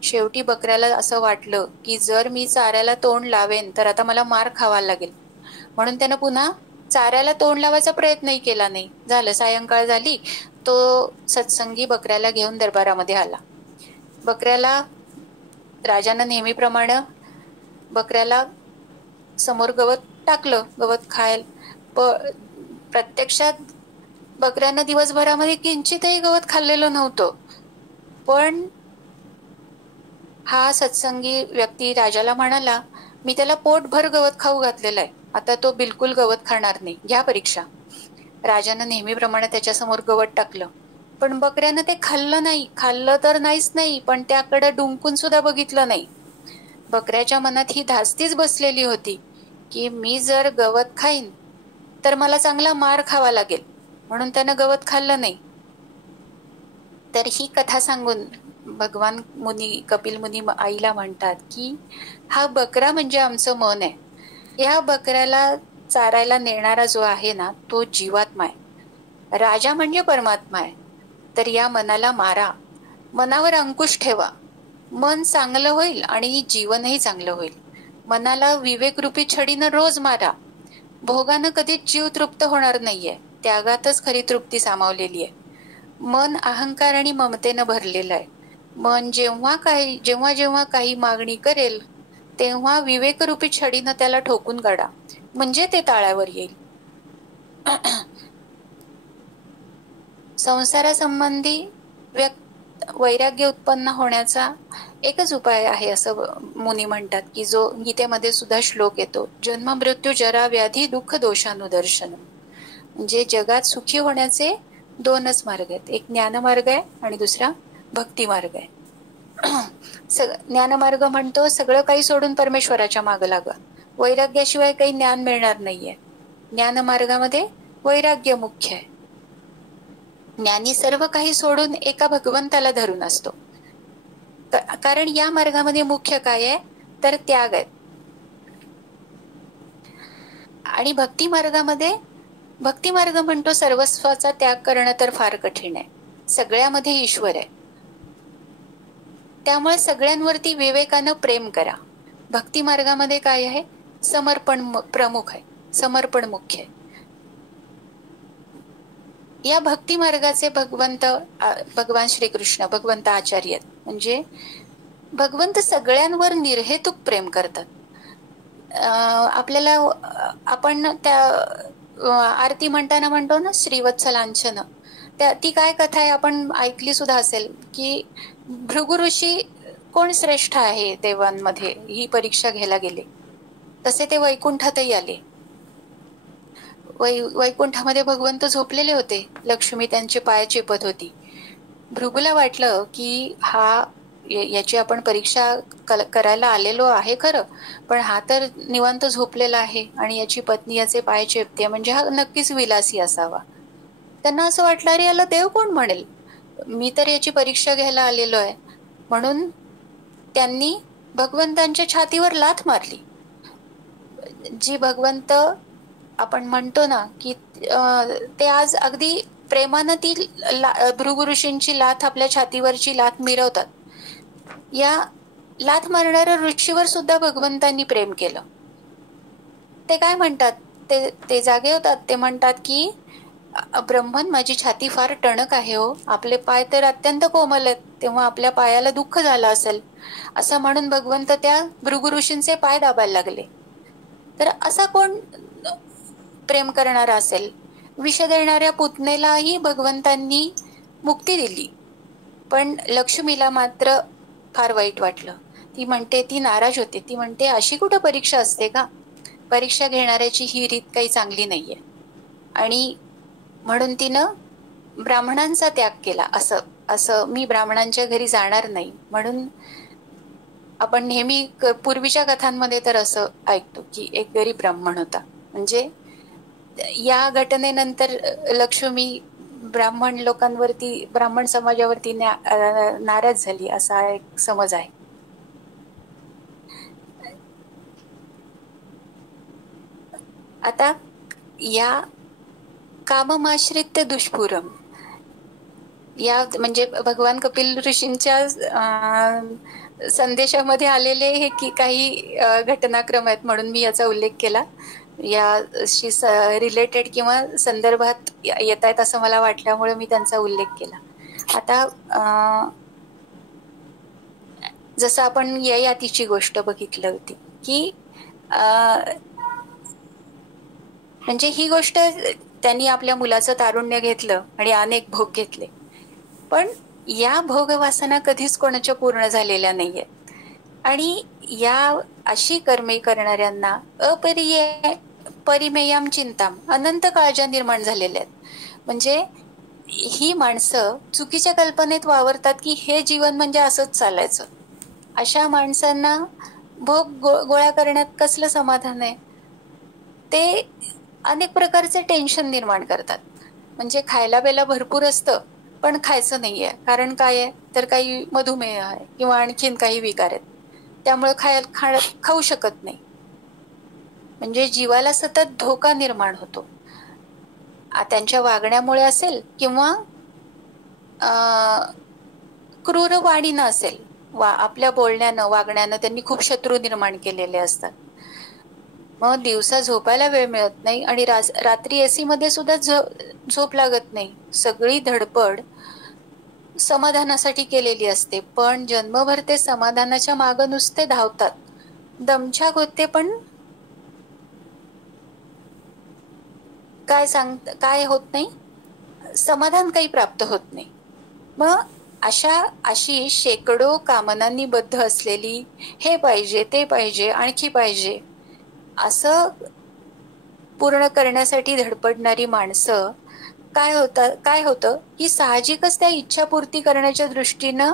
शेवटी बकऱ्याला असं वाटलं की जर मी चाऱ्याला तोंड लावेन तर आता मला मार खावा लागेल, म्हणून त्यानं पुन्हा चाऱ्याला तोंड लावायचा प्रयत्नही केला नाही. झालं, सायंकाळ झाली. तो सत्संगी बकऱ्याला घेऊन दरबारामध्ये आला. बकऱ्याला राजानं नेहमीप्रमाणे बकऱ्याला समोर गवत टाकलं, गवत खायला. प्रत्यक्षात बकऱ्यानं दिवसभरामध्ये किंचितही गवत खाल्लेलं नव्हतं. पण हा सत्संगी व्यक्ती राजाला म्हणाला, मी त्याला पोटभर गवत खाऊ घातलेलं आहे, आता तो बिलकुल गवत खाणार नाही, घ्या परीक्षा. राजानं नेहमीप्रमाणे त्याच्यासमोर गवत टाकलं, पण बकऱ्यानं ते खाल्लं नाही. खाल्लं तर नाहीच नाही, पण त्याकडे डुंकून सुद्धा बघितलं नाही. बकऱ्याच्या मनात ही धास्तीच बसलेली होती की मी जर गवत खाईन तर मला चांगला मार खावा लागेल, म्हणून त्यानं गवत खाल्लं नाही. तर ही कथा सांगून भगवान मुनी, कपिल मुनी आईला म्हणतात की हा बकरा म्हणजे आमचं मन आहे. या बकऱ्याला चारायला नेणारा जो आहे ना, तो जीवात्मा आहे. राजा म्हणजे परमात्मा आहे. तर या मनाला मारा, मनावर अंकुश ठेवा. मन चांगलं होईल आणि जीवनही चांगलं होईल. मनाला विवेकरूपी छडीनं रोज मारा. भोगानं कधीच जीव तृप्त होणार नाहीये, त्यागातच खरी तृप्ती सामावलेली आहे. मन अहंकार आणि ममतेनं भरलेलं आहे. मन जेव्हा जेव्हा काही मागणी करेल तेव्हा विवेकरूपी छडीनं त्याला ठोकून काढा, म्हणजे ते ताळ्यावर येईल. संसारासंबंधी वैराग्य उत्पन्न होण्याचा एकच उपाय आहे असं मुनी म्हणतात की जो गीतेमध्ये सुद्धा श्लोक येतो, जन्म मृत्यू जरा व्याधी दुःख दोषानुदर्शन. म्हणजे जगात सुखी होण्याचे दोनच मार्ग आहेत, एक ज्ञानमार्ग आहे आणि दुसरा भक्ती मार्ग आहे. ज्ञानमार्ग म्हणतो सगळं काही सोडून परमेश्वराच्या मागं लागा, वैराग्याशिवाय काही ज्ञान मिळणार नाहीये. ज्ञानमार्गामध्ये वैराग्य मुख्य आहे. ज्ञानी सर्व काही सोडून एका भगवंताला धरून असतो. कारण या मार्गामध्ये मुख्य काय आहे तर त्याग आहे. आणि भक्ती मार्ग म्हणतो सर्वस्वाचा त्याग करणं तर फार कठीण आहे. सगळ्यामध्ये ईश्वर आहे, त्यामुळे सगळ्यांवरती विवेकानं प्रेम करा. भक्ती मार्गामध्ये काय आहे, समर्पण प्रमुख आहे, समर्पण मुख्य आहे. या भक्ती मार्गाचे भगवान श्रीकृष्ण, भगवंत आचार्य म्हणजे भगवंत सगळ्यांवर निर्हेतुक प्रेम करतात. आपल्याला आपण त्या आरती म्हणताना म्हणतो ना श्रीवत्सलांछन, ती काय कथा आहे आपण ऐकली सुद्धा असेल की भृगु ऋषी कोण श्रेष्ठ आहे देवांमध्ये ही परीक्षा घ्यायला गेले. तसे ते वैकुंठातही आले. वैकुंठामध्ये भगवंत झोपलेले होते, लक्ष्मी त्यांचे पाय चेपत होती. भृगूला वाटलं की याची आपण परीक्षा करायला आलेलो आहे खरं, पण हा तर निवांत झोपलेला आहे आणि याची पत्नी याचे पाय चेपते, म्हणजे हा नक्कीच विलासी असावा. त्यांना असं वाटलं अरे याला देव कोण म्हणेल, मी तर याची परीक्षा घ्यायला आलेलो आहे. म्हणून त्यांनी भगवंतांच्या छातीवर लाथ मारली. जी भगवंत आपण म्हणतो ना की ते आज अगदी प्रेमानं ती भृगु ऋषींची लाथ, आपल्या छातीवरची लाथ मिरवतात. या लाथ मारणाऱ्या ऋषीवर सुद्धा भगवंतांनी प्रेम केलं. ते काय म्हणतात, ते जागे होतात. ते म्हणतात की ब्रह्मन, माझी छाती फार टणक आहे हो, आपले पाय तर अत्यंत कोमल आहेत, तेव्हा आपल्या पायाला दुःख झालं असेल, असं म्हणून भगवंत त्या भृगु ऋषींचे पाय दाबायला लागले. तर असा कोण प्रेम करणारा असेल? विष देणाऱ्या पुतनेलाही भगवंतांनी मुक्ती दिली, पण लक्ष्मीला मात्र फार वाईट वाटलं. ती म्हणते, ती नाराज होते. ती म्हणते, अशी कुठं परीक्षा असते का? परीक्षा घेणाऱ्याची ही रीत काही चांगली नाहीये. आणि म्हणून तिनं ब्राह्मणांचा त्याग केला. असं मी ब्राह्मणांच्या घरी जाणार नाही म्हणून आपण नेहमी पूर्वीच्या कथांमध्ये तर असं ऐकतो की एक गरीब ब्राह्मण होता. म्हणजे या घटनेनंतर लक्ष्मी ब्राह्मण लोकांवरती, ब्राह्मण समाजावरती नाराज झाली, असा एक समज आहे. आता या काममाश्रित दुष्पूरम, या म्हणजे भगवान कपिल ऋषींच्या संदेशामध्ये आलेले हे की काही घटनाक्रम आहेत म्हणून मी याचा उल्लेख केला. याशी रिलेटेड किंवा संदर्भात येत आहेत असं मला वाटल्यामुळे मी त्यांचा उल्लेख केला. आता जसं आपण ययातीची गोष्ट बघितली होती की म्हणजे ही गोष्ट, त्यांनी आपल्या मुलाचं तारुण्य घेतलं आणि अनेक भोग घेतले, पण या भोगवासना कधीच कोणाच्या पूर्ण झालेल्या नाहीयेत. आणि या अशी कर्मे करणाऱ्यांना परिमेयाम चिंताम, अनंत काळजा निर्माण झालेल्या आहेत. म्हणजे ही माणसं चुकीच्या कल्पनेत वावरतात की हे जीवन म्हणजे असंच चालायचं. अशा माणसांना भोग गोळा करण्यात कसलं समाधान आहे? ते अनेक प्रकारचे टेन्शन निर्माण करतात. म्हणजे खायला बेला भरपूर असतं पण खायचं नाहीये, कारण काय आहे तर काही मधुमेह आहे किंवा आणखीन काही विकार आहेत, त्यामुळे खाऊ शकत नाही. म्हणजे जीवाला सतत धोका निर्माण होतो. त्यांच्या वागण्यामुळे असेल किंवा क्रूर वाणीनं असेल, आपल्या बोलण्यानं वागण्यानं त्यांनी खूप शत्रू निर्माण केलेले असतात. मग दिवसा झोपायला वेळ मिळत नाही आणि रात्री एसी मध्ये सुद्धा झोप लागत नाही. सगळी धडपड समाधानासाठी केलेली असते, पण जन्मभर ते समाधानाच्या मागं नुसते धावतात, दमछाक होते, पण काय होत नाही, समाधान काही प्राप्त होत नाही. मग अशी शेकडो कामनांनी बद्ध असलेली, हे पाहिजे ते पाहिजे आणखी पाहिजे असं पूर्ण करण्यासाठी धडपडणारी माणसं काय होतं की साहजिकच त्या इच्छापूर्ती करण्याच्या दृष्टीनं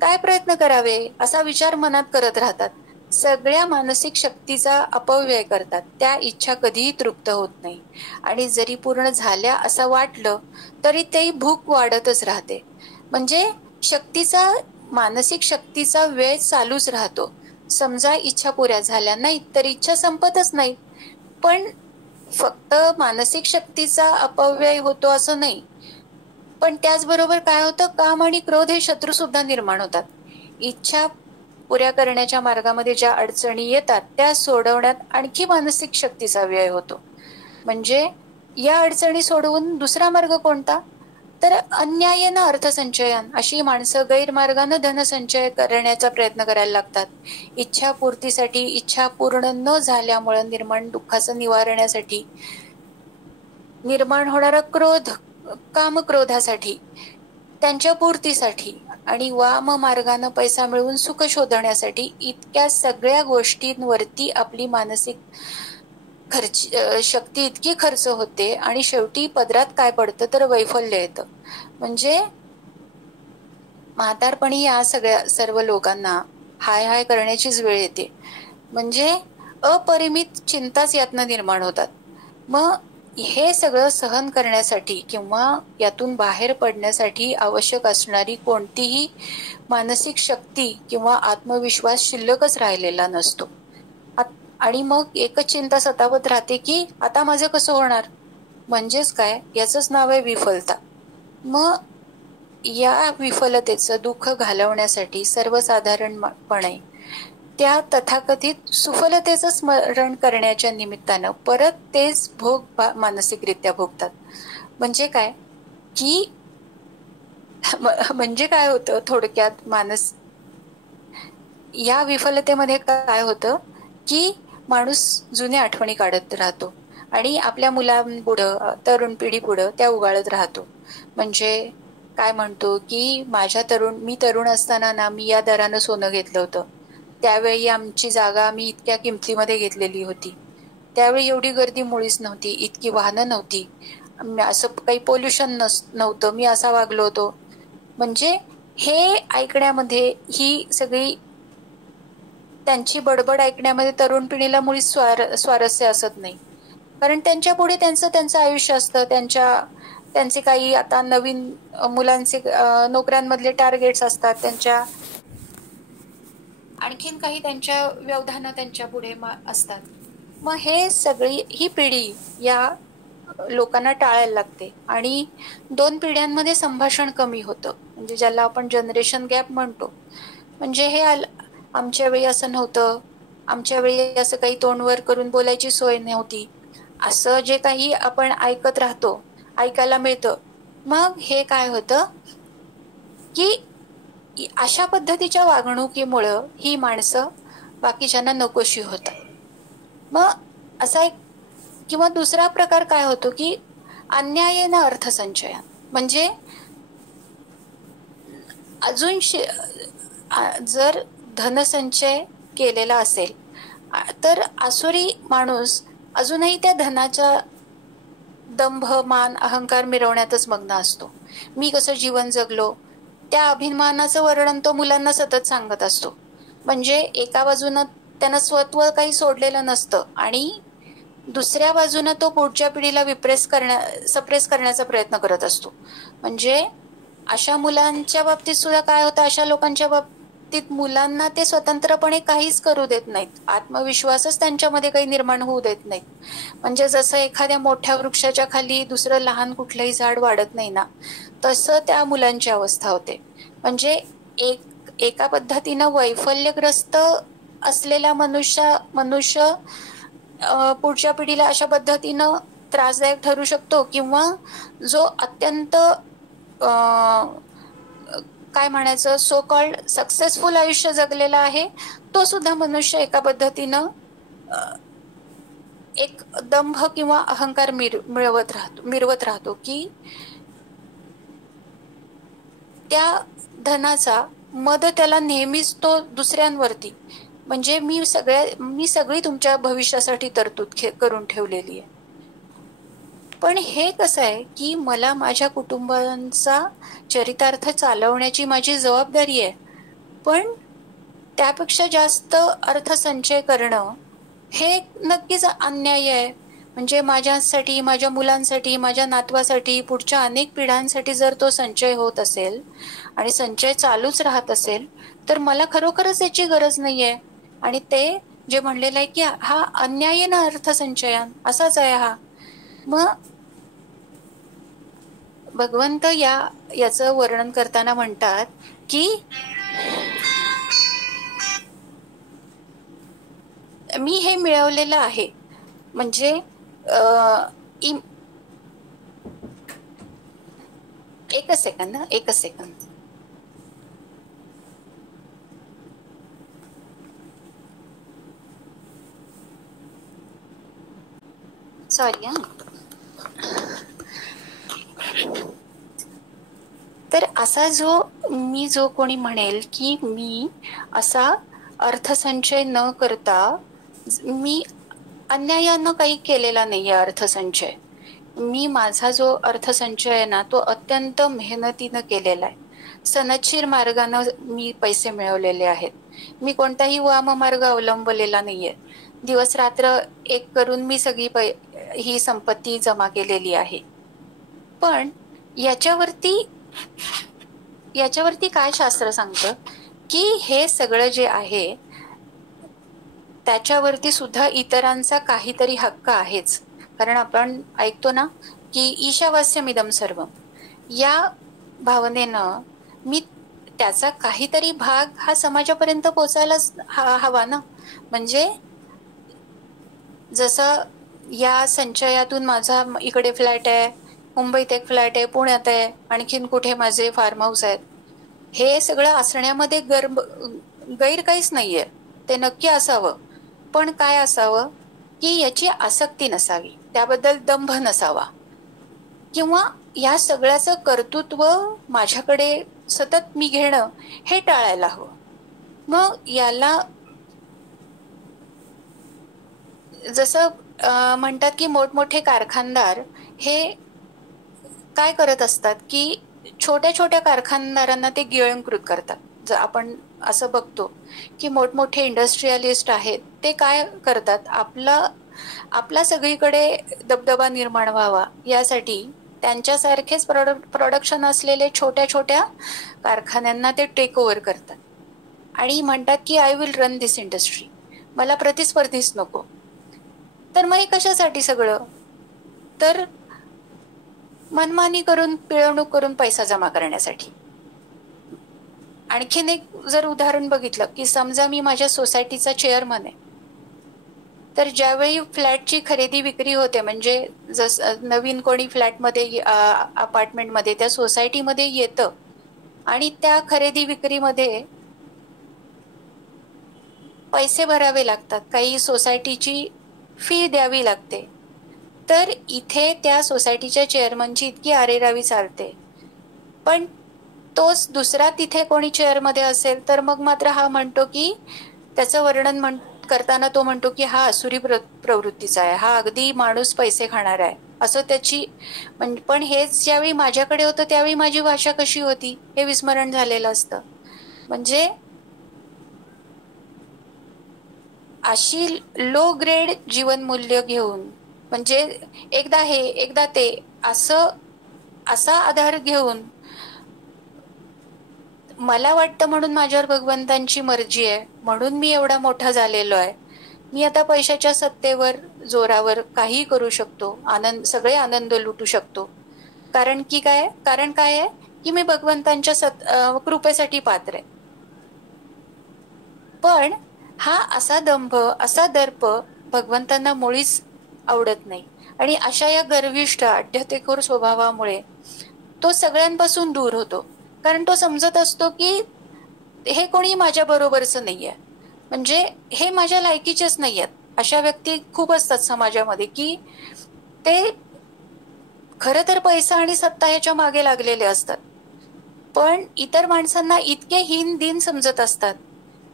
काय प्रयत्न करावे असा विचार मनात करत राहतात. सगळ्या मानसिक शक्तीचा अपव्यय करतात. त्या इच्छा कधीही तृप्त होत नाही आणि जरी पूर्ण झाल्या असं वाटलं तरी ते भूक वाढतच राहते. म्हणजे मानसिक शक्तीचा वेळ चालूच राहतो. समजा इच्छा पुऱ्या झाल्या नाहीत तर इच्छा संपतच नाहीत, पण फक्त मानसिक शक्तीचा अपव्यय होतो असं नाही, पण त्याचबरोबर काय होतं, काम आणि क्रोध हे शत्रू सुद्धा निर्माण होतात. इच्छा पुऱ्या करण्याच्या मार्गामध्ये ज्या अडचणी येतात त्या सोडवण्यात आणखी मानसिक शक्तीचा व्यय होतो. म्हणजे या अडचणी सोडवून दुसरा मार्ग कोणता, तर अन्यायेनं अर्थसंचयन. अशी माणसं गैरमार्गानं धनसंचय करण्याचा प्रयत्न करायला लागतात. इच्छापूर्तीसाठी, इच्छा पूर्ण न झाल्यामुळे निर्माण दुःखाचं निवारण्यासाठी, निर्माण होणारा क्रोध, कामक्रोधासाठी, त्यांच्या पूर्तीसाठी आणि वाम मार्गानं पैसा मिळवून सुख शोधण्यासाठी, इतक्या सगळ्या गोष्टींवरती आपली मानसिक शक्ती इतकी खर्च होते आणि शेवटी पदरात काय पडतं तर वैफल्य येतं. म्हणजे म्हातारपणी या सर्व लोकांना हाय हाय करण्याचीच वेळ येते. म्हणजे अपरिमित चिंताच यातनं निर्माण होतात. मग हे सगळं सहन करण्यासाठी किंवा यातून बाहेर पडण्यासाठी आवश्यक असणारी कोणतीही मानसिक शक्ती किंवा आत्मविश्वास शिल्लकच राहिलेला नसतो. आणि मग एकच चिंता सतावत राहते की आता माझं कसं होणार. म्हणजेच काय, याचंच नाव आहे विफलता. मग या विफलतेचं दुःख घालवण्यासाठी सर्वसाधारणपणे त्या तथाकथित सुफलतेचं स्मरण करण्याच्या निमित्तानं परत तेच भोग मानसिकरित्या भोगतात. म्हणजे काय की म्हणजे काय होतं थोडक्यात या विफलतेमध्ये काय होतं की माणूस जुन्या आठवणी काढत राहतो आणि आपल्या मुलांपुढं तरुण पिढी पुढं त्या उगाळत राहतो. म्हणजे काय म्हणतो की मी तरुण असताना ना मी या दरानं सोनं घेतलं होतं, त्यावेळी आमची जागा मी इतक्या किमतीमध्ये घेतलेली होती, त्यावेळी एवढी गर्दी मुळीच नव्हती, इतकी वाहनं नव्हती, असं काही पोल्युशन नव्हतं, मी असा वागलो होतो. म्हणजे हे ऐकण्यामध्ये ही सगळी त्यांची बडबड ऐकण्यामध्ये तरुण पिढीला मुळीच स्वारस्य असत नाही. कारण त्यांच्या पुढे त्यांचं आयुष्य असतं, त्यांचे काही आता नवीन मुलांचे नोकऱ्यांमधले टार्गेट्स असतात, त्यांच्या आणखीन काही त्यांच्या व्यवधानं त्यांच्या पुढे असतात. मग ही पिढी या लोकांना टाळायला लागते आणि 2 पिढ्यांमध्ये संभाषण कमी होतं, म्हणजे ज्याला आपण जनरेशन गॅप म्हणतो. म्हणजे आमच्या वेळी असं नव्हतं, आमच्या वेळी असं काही तोंडवर करून बोलायची सोय नव्हती, असं जे काही आपण ऐकायला मिळतं. मग हे काय होतं की अशा पद्धतीच्या वागणुकीमुळं ही माणसं बाकीच्यांना नकोशी होतात. मग असा एक किंवा दुसरा प्रकार काय होतो की अन्यायेनं अर्थसंचयन, म्हणजे अजून जर धनसंचय केलेला असेल तर आसुरी माणूस अजूनही त्या धनाच्या दंभ मान अहंकार मिरवण्यातच मग्न असतो. मी कसं जीवन जगलो त्या अभिमानाचं वर्णन तो मुलांना सतत सांगत असतो. म्हणजे एका बाजूनं त्यानं स्वत्व काही सोडलेलं नसतं आणि दुसऱ्या बाजूनं तो पुढच्या पिढीला सप्रेस करण्याचा प्रयत्न करत असतो. म्हणजे अशा मुलांच्या बाबतीत सुद्धा काय होतं, अशा लोकांच्या बाबतीत मुलांना ते स्वतंत्रपणे काहीच करू देत नाहीत, आत्मविश्वासच त्यांच्यामध्ये काही निर्माण होऊ देत नाहीत. म्हणजे जसं एखाद्या मोठ्या वृक्षाच्या खाली दुसरं लहान कुठलंही झाड वाढत नाही ना, तसं त्या मुलांची अवस्था होते. म्हणजे एका पद्धतीनं वैफल्यग्रस्त असलेला मनुष्य पुढच्या पिढीला अशा पद्धतीनं त्रासदायक ठरू शकतो, किंवा जो अत्यंत काय म्हणायचं सो कॉल्ड सक्सेसफुल आयुष्य जगलेला आहे तो सुद्धा मनुष्य एका पद्धतीनं एक दंभ किंवा अहंकार मिरवत राहतो की त्या धनाचा मद त्याला नेहमीच तो दुसऱ्यांवरती, म्हणजे मी सगळी तुमच्या भविष्यासाठी तरतूद करून ठेवलेली आहे. पण हे कसं आहे की मला माझ्या कुटुंबांचा चरितार्थ चालवण्याची माझी जबाबदारी आहे, पण त्यापेक्षा जास्त अर्थसंचय करणं हे नक्कीच अन्याय आहे. म्हणजे माझ्यासाठी, माझ्या मुलांसाठी, माझ्या नातवासाठी, पुढच्या अनेक पिढ्यांसाठी जर तो संचय होत असेल आणि संचय चालूच राहत असेल तर मला खरोखरच याची गरज नाहीये. आणि ते जे म्हणलेलं आहे की हा अन्याय ना अर्थसंचयन असाच आहे हा. मग भगवंत याचं वर्णन करताना म्हणतात की मी हे मिळवलेलं आहे, म्हणजे एकच सेकंद सॉरी तर असा जो कोणी म्हणेल की मी असा अर्थसंचय न करता मी अन्यायानं काही केलेला नाहीये अर्थसंचय, मी माझा जो अर्थसंचय आहे ना तो अत्यंत मेहनतीनं केलेला आहे, सनदशीर मार्गानं मी पैसे मिळवलेले आहेत, मी कोणताही वाममार्ग अवलंबलेला नाहीये, दिवस रात्र एक करून मी सगळी ही संपत्ती जमा केलेली आहे. पण याच्यावरती काय शास्त्र सांगतं की हे सगळं जे आहे त्याच्यावरती सुद्धा इतरांचा काहीतरी हक्क आहेच. कारण आपण ऐकतो ना की ईशावास्यमिदं सर्वम, या भावनेनं मी त्याचा काहीतरी भाग हा समाजापर्यंत पोचायलाच हवा ना. म्हणजे जसं या संचयातून माझा इकडे फ्लॅट आहे, मुंबईत एक फ्लॅट आहे, पुण्यात आहे, आणखीन कुठे माझे फार्म हाऊस आहेत. हे सगळं असण्यामध्ये गैर काहीच नाहीये, ते नक्की असावं. पण काय असावं की याची आसक्ती नसावी, त्याबद्दल दंभ नसावा, किंवा या सगळ्याचं कर्तृत्व माझ्याकडे सतत मी घेणं हे टाळायला हवं. मग याला जसं म्हणतात की मोठमोठे कारखानदार हे काय करत असतात की छोट्या छोट्या कारखानदारांना ते गिळंकृत करतात. जर आपण असं बघतो की मोठमोठे इंडस्ट्रियलिस्ट आहेत, ते काय करतात, आपला सगळीकडे दबदबा निर्माण व्हावा यासाठी त्यांच्यासारखेच प्रोडक्शन असलेले छोट्या छोट्या कारखान्यांना ते टेक ओव्हर करतात आणि म्हणतात की I will run this industry, मला प्रतिस्पर्धीच नको. तर मग हे कशासाठी सगळं? तर मनमानी करून, पिळवणूक करून पैसा जमा करण्यासाठी. आणखीन एक जर उदाहरण बघितलं की समजा मी माझ्या सोसायटीचा चेअरमन आहे, तर ज्यावेळी फ्लॅटची खरेदी विक्री होते, म्हणजे नवीन कोणी फ्लॅटमध्ये अपार्टमेंटमध्ये त्या सोसायटीमध्ये येतं आणि त्या खरेदी विक्रीमध्ये पैसे भरावे लागतात, काही सोसायटीची फी द्यावी लागते. तर इथे त्या सोसायटीच्या चेअरमनची इतकी आरेरावी चालते, पण तोच दुसरा तिथे कोणी चेअरमध्ये असेल तर मग मात्र हा म्हणतो की त्याचं वर्णन करताना तो म्हणतो की हा आसुरी प्रवृत्तीचा आहे, हा अगदी माणूस पैसे खाणार आहे, असं त्याची. पण हेच ज्यावेळी माझ्याकडे होतं त्यावेळी माझी भाषा कशी होती हे विस्मरण झालेलं असतं. म्हणजे अशी लो ग्रेड जीवनमूल्य घेऊन, म्हणजे एकदा हे एकदा ते असा आधार घेऊन मला वाटतं म्हणून माझ्यावर भगवंतांची मर्जी आहे, म्हणून मी एवढा मोठा झालेलो आहे, मी आता पैशाच्या सत्तेवर जोरावर काही करू शकतो, सगळे आनंद लुटू शकतो. कारण काय आहे की मी भगवंतांच्या कृपेसाठी पात्र आहे. पण हा असा दंभ, असा दर्प भगवंतांना मुळीच आवडत नाही. आणि अशा या गर्विष्ठ आढ्यतेखोर स्वभावामुळे तो सगळ्यांपासून दूर होतो. कारण तो समजत असतो की हे कोणी माझ्या बरोबरचं नाहीये, म्हणजे हे माझ्या लायकीचेच नाही आहेत. अशा व्यक्ती खूप असतात समाजामध्ये की ते खरं तर पैसा आणि सत्ता याच्या मागे लागलेले असतात, पण इतर माणसांना इतके हीन दिन समजत असतात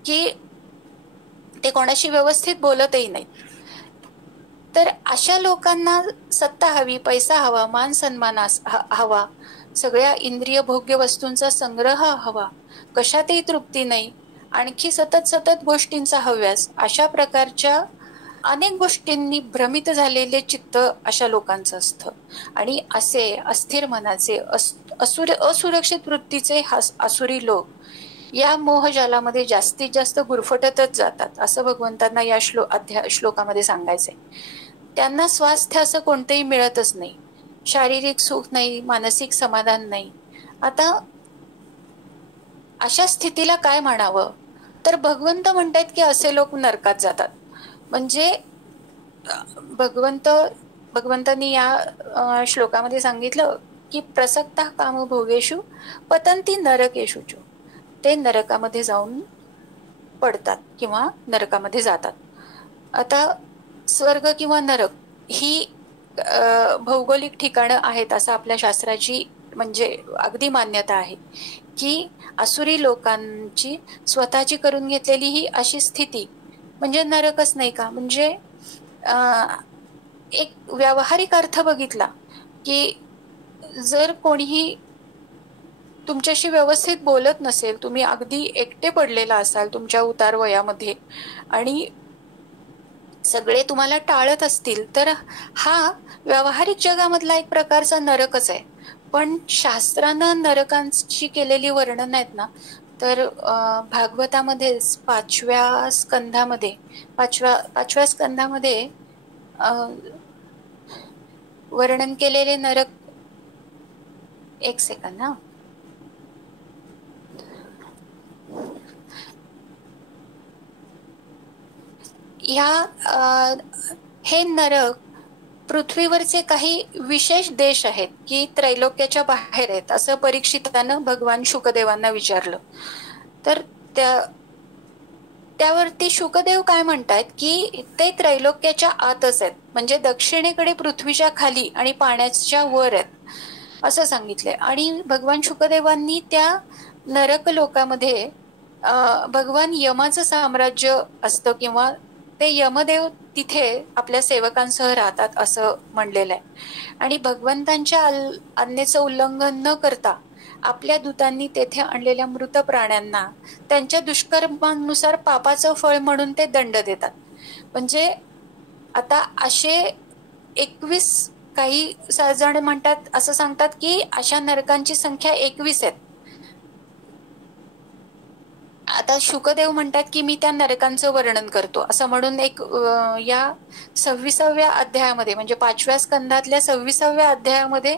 की ते कोणाशी व्यवस्थित बोलतही नाही. तर अशा लोकांना सत्ता हवी, पैसा हवा, मान सन्मान हवा, सगळ्या इंद्रिय भोग्य वस्तूंचा संग्रह हवा, कशातही तृप्ती नाही, आणखी सतत गोष्टींचा हव्यास, अशा प्रकारच्या अनेक गोष्टींनी भ्रमित झालेले चित्त अशा लोकांचं असतं. आणि असे अस्थिर मनाचे, असुरक्षित वृत्तीचे आसुरी लोक या मोहजालामध्ये जास्तीत जास्त गुरफटतच जातात, असं भगवंतांना या श्लोकामध्ये सांगायचंय. त्यांना स्वास्थ्य असं कोणतंही मिळतच नाही, शारीरिक सुख नाही, मानसिक समाधान नाही. आता अशा स्थितीला काय म्हणावं? तर भगवंत म्हणतात की असे लोक नरकात जातात. म्हणजे भगवंतांनी या श्लोकामध्ये सांगितलं की प्रसक्ता कामभोगेषु पतंती नरकेषु, ते नरकामध्ये जाऊन पडतात किंवा नरकामध्ये जातात. आता स्वर्ग किंवा नरक ही भौगोलिक ठिकाणं आहेत असं आपल्या शास्त्राची म्हणजे अगदी मान्यता आहे की आसुरी लोकांची स्वतःची करून घेतलेली ही अशी स्थिती म्हणजे नरकच नाही का? म्हणजे एक व्यावहारिक अर्थ बघितला की जर कोणीही तुमच्याशी व्यवस्थित बोलत नसेल, तुम्ही अगदी एकटे पडलेला असाल तुमच्या उतार वयामध्ये आणि सगळे तुम्हाला टाळत असतील, तर हा व्यावहारिक जगामधला एक प्रकारचा नरकच आहे. पण शास्त्रानं नरकांची केलेली वर्णन आहेत ना, तर भागवतामध्येच पाचव्या स्कंधामध्ये वर्णन केलेले नरक, एक सेकंद हा, हे नरक पृथ्वीवरचे काही विशेष देश आहेत की त्रैलोक्याच्या बाहेर आहेत असं परीक्षितानं भगवान शुकदेवांना विचारलं. तर त्यावरती शुकदेव काय म्हणतात की ते त्रैलोक्याच्या आतच आहेत, म्हणजे दक्षिणेकडे पृथ्वीच्या खाली आणि पाण्याच्या वर आहेत असं सांगितलंय. आणि भगवान शुकदेवांनी त्या नरक लोकामध्ये भगवान यमाचं साम्राज्य असतं किंवा ते यमदेव तिथे आपल्या सेवकांसह राहतात असं म्हणलेलं आहे. आणि भगवंतांच्या आज्ञेचं उल्लंघन न करता आपल्या दूतांनी तेथे आणलेल्या मृत प्राण्यांना त्यांच्या दुष्कर्मानुसार पापाचं फळ म्हणून ते दंड देतात. म्हणजे आता असे 21 काही जण म्हणतात, असं सांगतात की अशा नरकांची संख्या 21 आहेत. आता शुकदेव म्हणतात की मी त्या नरकांचं वर्णन करतो असं म्हणून एक या 26व्या अध्यायामध्ये म्हणजे 5व्या स्कंधातल्या 26व्या अध्यायामध्ये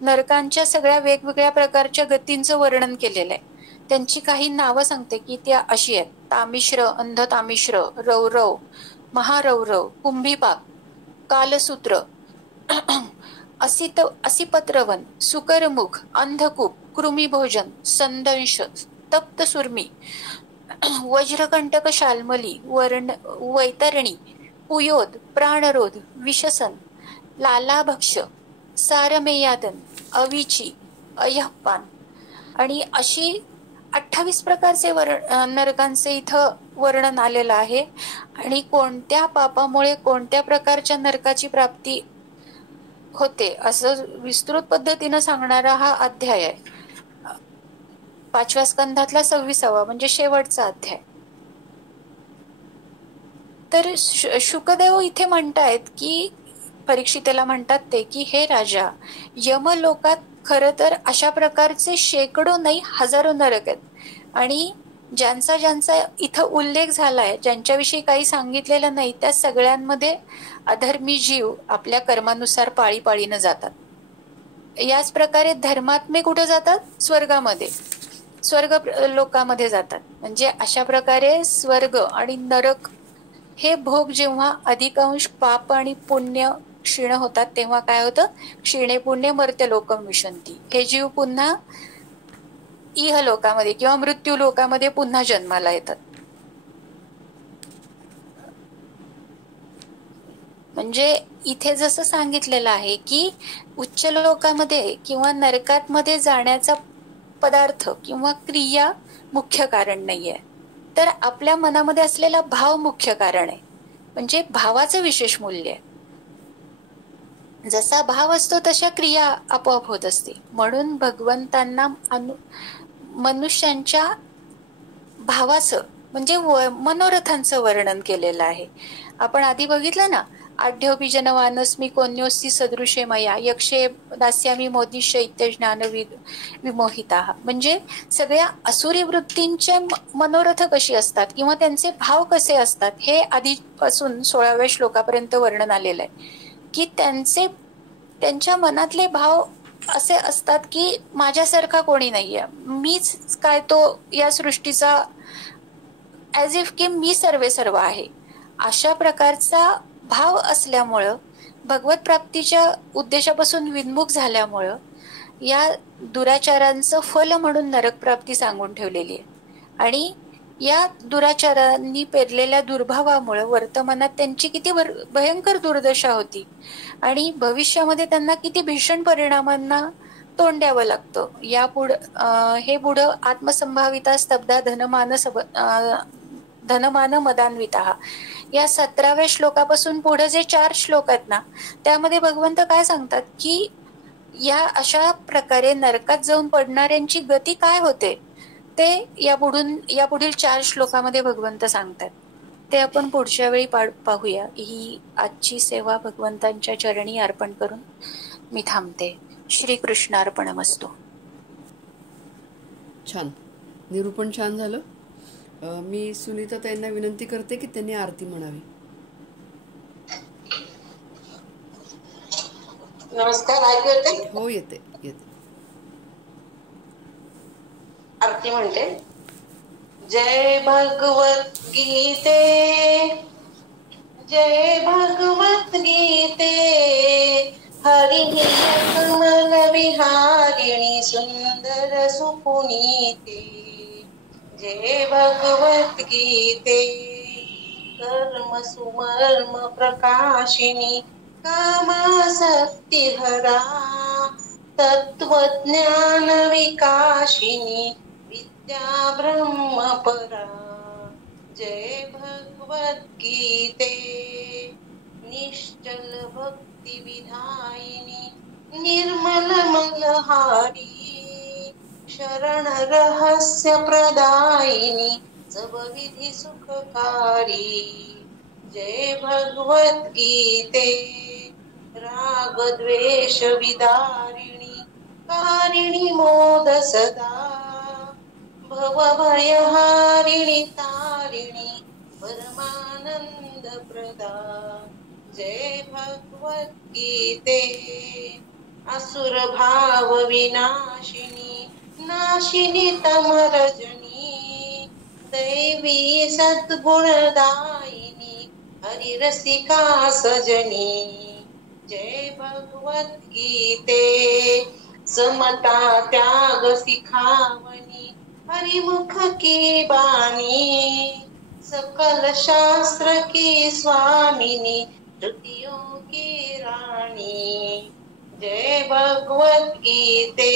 नरकांच्या सगळ्या वेगवेगळ्या प्रकारच्या गतींचं वर्णन केलेलं आहे. त्यांची काही नावं सांगते की त्या अशी आहेत: तामिश्र, अंध तामिश्र, रौरव, महारौरव, कुंभीपाक, कालसूत्र, असिपत्रवन, सुकरमुख, अंधकूप, कृमिभोजन, संदंश, तप्त सुर्मी, वज्रकंटक, शाल्मली, वैतरणी, पुयोद, प्राणरोध, विषसन, लालाभक्ष, सारमेयादन, अविची, अय्यप्पान आणि अशी 28 प्रकारचे नरकांचे इथं वर्णन आलेलं आहे. आणि कोणत्या पापामुळे कोणत्या प्रकारच्या नरकाची प्राप्ती होते असं विस्तृत पद्धतीनं सांगणारा हा अध्याय आहे. 5व्या स्कंधातला 26वा म्हणजे शेवटचा अध्याय. तर शुकदेव इथे म्हणतायत की परीक्षितेला म्हणतात ते की हे राजा, यमलोकात खरं तर अशा प्रकारचे शेकडो नाही हजारो नरक आहेत. आणि ज्यांचा ज्यांचा इथं उल्लेख झालाय, ज्यांच्याविषयी काही सांगितलेलं नाही, त्या सगळ्यांमध्ये अधर्मी जीव आपल्या कर्मानुसार पाळीपाळीनं जातात. याच प्रकारे धर्मात्मे कुठं जातात? स्वर्गामध्ये, स्वर्ग लोकामध्ये जातात. म्हणजे अशा प्रकारे स्वर्ग आणि नरक हे भोग जेव्हा अधिकांश पाप आणि पुण्य क्षीण होतात तेव्हा काय होतं? क्षीणे पुण्य मर्त्य लोकम विशंती. हे जीव पुन्हा इहलोकामध्ये किंवा मृत्यू लोकामध्ये पुन्हा जन्माला येतात. म्हणजे इथे जसं सांगितलेलं आहे की उच्च लोकामध्ये किंवा नरकात जाण्याचा पदार्थ किंवा क्रिया मुख्य कारण नाहीये, तर आपल्या मनामध्ये असलेला भाव मुख्य कारण आहे. म्हणजे भावाचं विशेष मूल्य आहे. जसा भाव असतो तशा क्रिया आपोआप होत असते. म्हणून भगवंतांना मनुष्यांच्या भावाचं म्हणजे मनोरथांचं वर्णन केलेलं आहे. आपण आधी बघितलं ना, आढ्योपी जनवानस्मी कोन्योस्ती सदृशे मया यक्षे दास्यामी मोदिष्य इत्य ज्ञान विमोहिता. म्हणजे सगळ्या असुरी वृत्तींचे मनोरथ कशी असतात किंवा त्यांचे भाव कसे असतात हे आधीपासून 16व्या श्लोकापर्यंत वर्णन आलेलं आहे. की त्यांच्या मनातले भाव असे असतात की माझ्यासारखा कोणी नाहीये, मीच काय तो या सृष्टीचा, ॲज इफ की मी सर्व आहे, अशा प्रकारचा भाव असल्यामुळं भगवत प्राप्तीच्या उद्देशापासून विन्मुख झाल्यामुळं या दुराचारांचं फल म्हणून नरक प्राप्ती सांगून ठेवलेली आहे. आणि या दुराचारांनी पेरलेल्या दुर्भावामुळे वर्तमानात त्यांची किती भयंकर दुर्दशा होती आणि भविष्यामध्ये त्यांना किती भीषण परिणामांना तोंड द्यावं लागतं. हे पुढं आत्मसंभाविता स्तब्धा धनमान मदान्विता या 17व्या श्लोकापासून पुढे जे 4 श्लोक आहेत ना, त्यामध्ये भगवंत काय सांगतात की या अशा प्रकारे नरकात जाऊन पडणाऱ्यांची गती काय होते ते यापुढील 4 श्लोकामध्ये भगवंत सांगतात. ते आपण पुढच्या वेळी पाहूया. ही आजची सेवा भगवंतांच्या चरणी अर्पण करून मी थांबते. श्रीकृष्णार्पणमस्तु. छान निरूपण, छान झालं. मी सुनीता ताईंना विनंती करते की त्यांनी आरती म्हणावी. नमस्कार, ऐकू येते? हो, येते. आरती म्हणते. जय भगवत गीते, जय भगवत गीते हरि कमल विहारिणी सुंदर सुपुनीते जय भगवत गीते कर्म सुमर्म प्रकाशिनी कामासक्ति हरा तत्वज्ञान विकाशिनी विद्या ब्रह्म परा जय भगवत गीते निश्चल भक्ति विधायिनी निर्मल मलहारी शरण रहस्य प्रदायिनी सब विधि सुखकारी जय भगवत गीते राग द्वेष विदारिणी कारिणी मोद सदा भव भयहारिणी तारिणी परमानंद प्रदा जय भगवत गीते असुर भाव विनाशिनी नाशिनी तमरजनी दैवी सद्गुणदायिनी हरिरसिका सजनी जय भगवत गीते समता त्याग सिखावनी हरिमुख की बानी सकल शास्त्र की स्वामिनी श्रुतियों की रानी जय भगवत गीते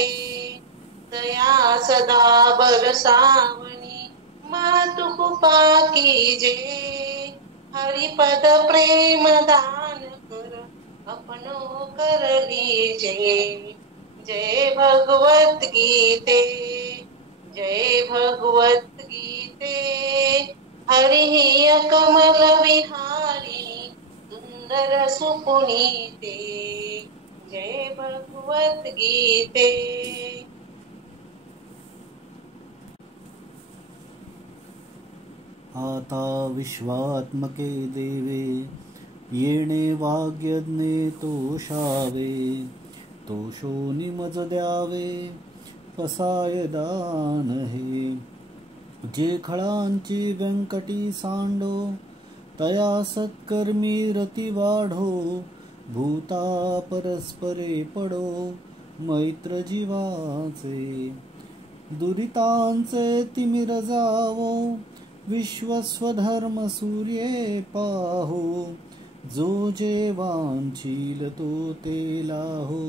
दया सदा बरसावनी मातु कृपा कीजे हरिपद प्रेम दान कर अपनो कर लीजे जय भगवत गीते जय भगवत गीते हरि कमल विहारिणी सुंदर सुपुनीते जय भगवत गीते आता विश्वात्मके देवे येणे वाग्यज्ञे तोषावे तोषो निमज द्यावे पसाय दान हे जे खळांची व्यंकटी सांडो तया सत्कर्मी रती वाढो भूता परस्परे पडो मैत्र जीवाचे दुरितांचे तिमिर जावो विश्वस्वधर्म सूर्ये पाहो जो जे वांछील तो ते लाहो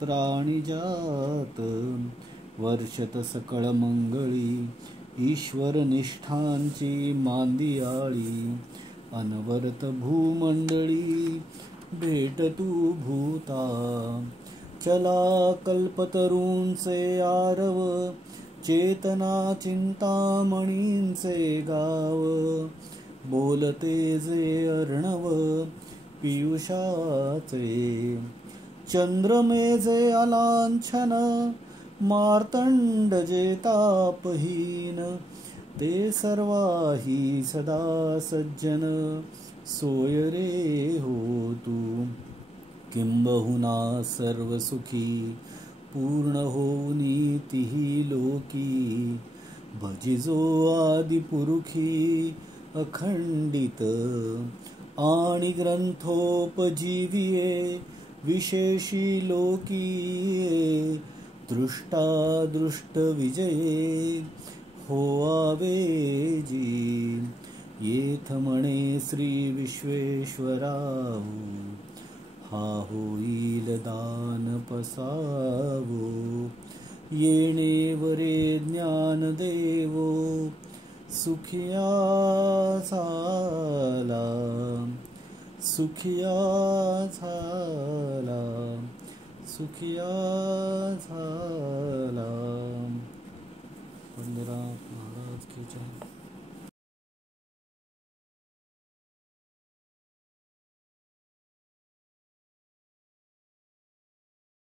प्राणिजात वर्षत सकळ मंगळी ईश्वर निष्ठांची मांदियाळी अनवरत भूमंडळी भेट तू भूता चला कल्पतरूंचे आरव चेतना चिंतामणींचे गाव बोलते जे अर्णव पियुषाचे चंद्रमे जे अलांछन मार्तंड जे तापहीन ते सर्वाही सदा सज्जन सोय रे हो तू किंबहुना सर्व सुखी पूर्ण होऊनी तिही लोकी भजिजो आदि पुरुखी अखंडित आणि ग्रंथोपजीविये विशेषी लोकी दृष्टादृष्ट विजये होआवे जी येथ म्हणे श्री विश्वेश्वराव हा होईल दान पसावो येणे वरे ज्ञान देवो सुखिया झाला सुखिया झाला सुखिया झाला वंदना महाराज की जय।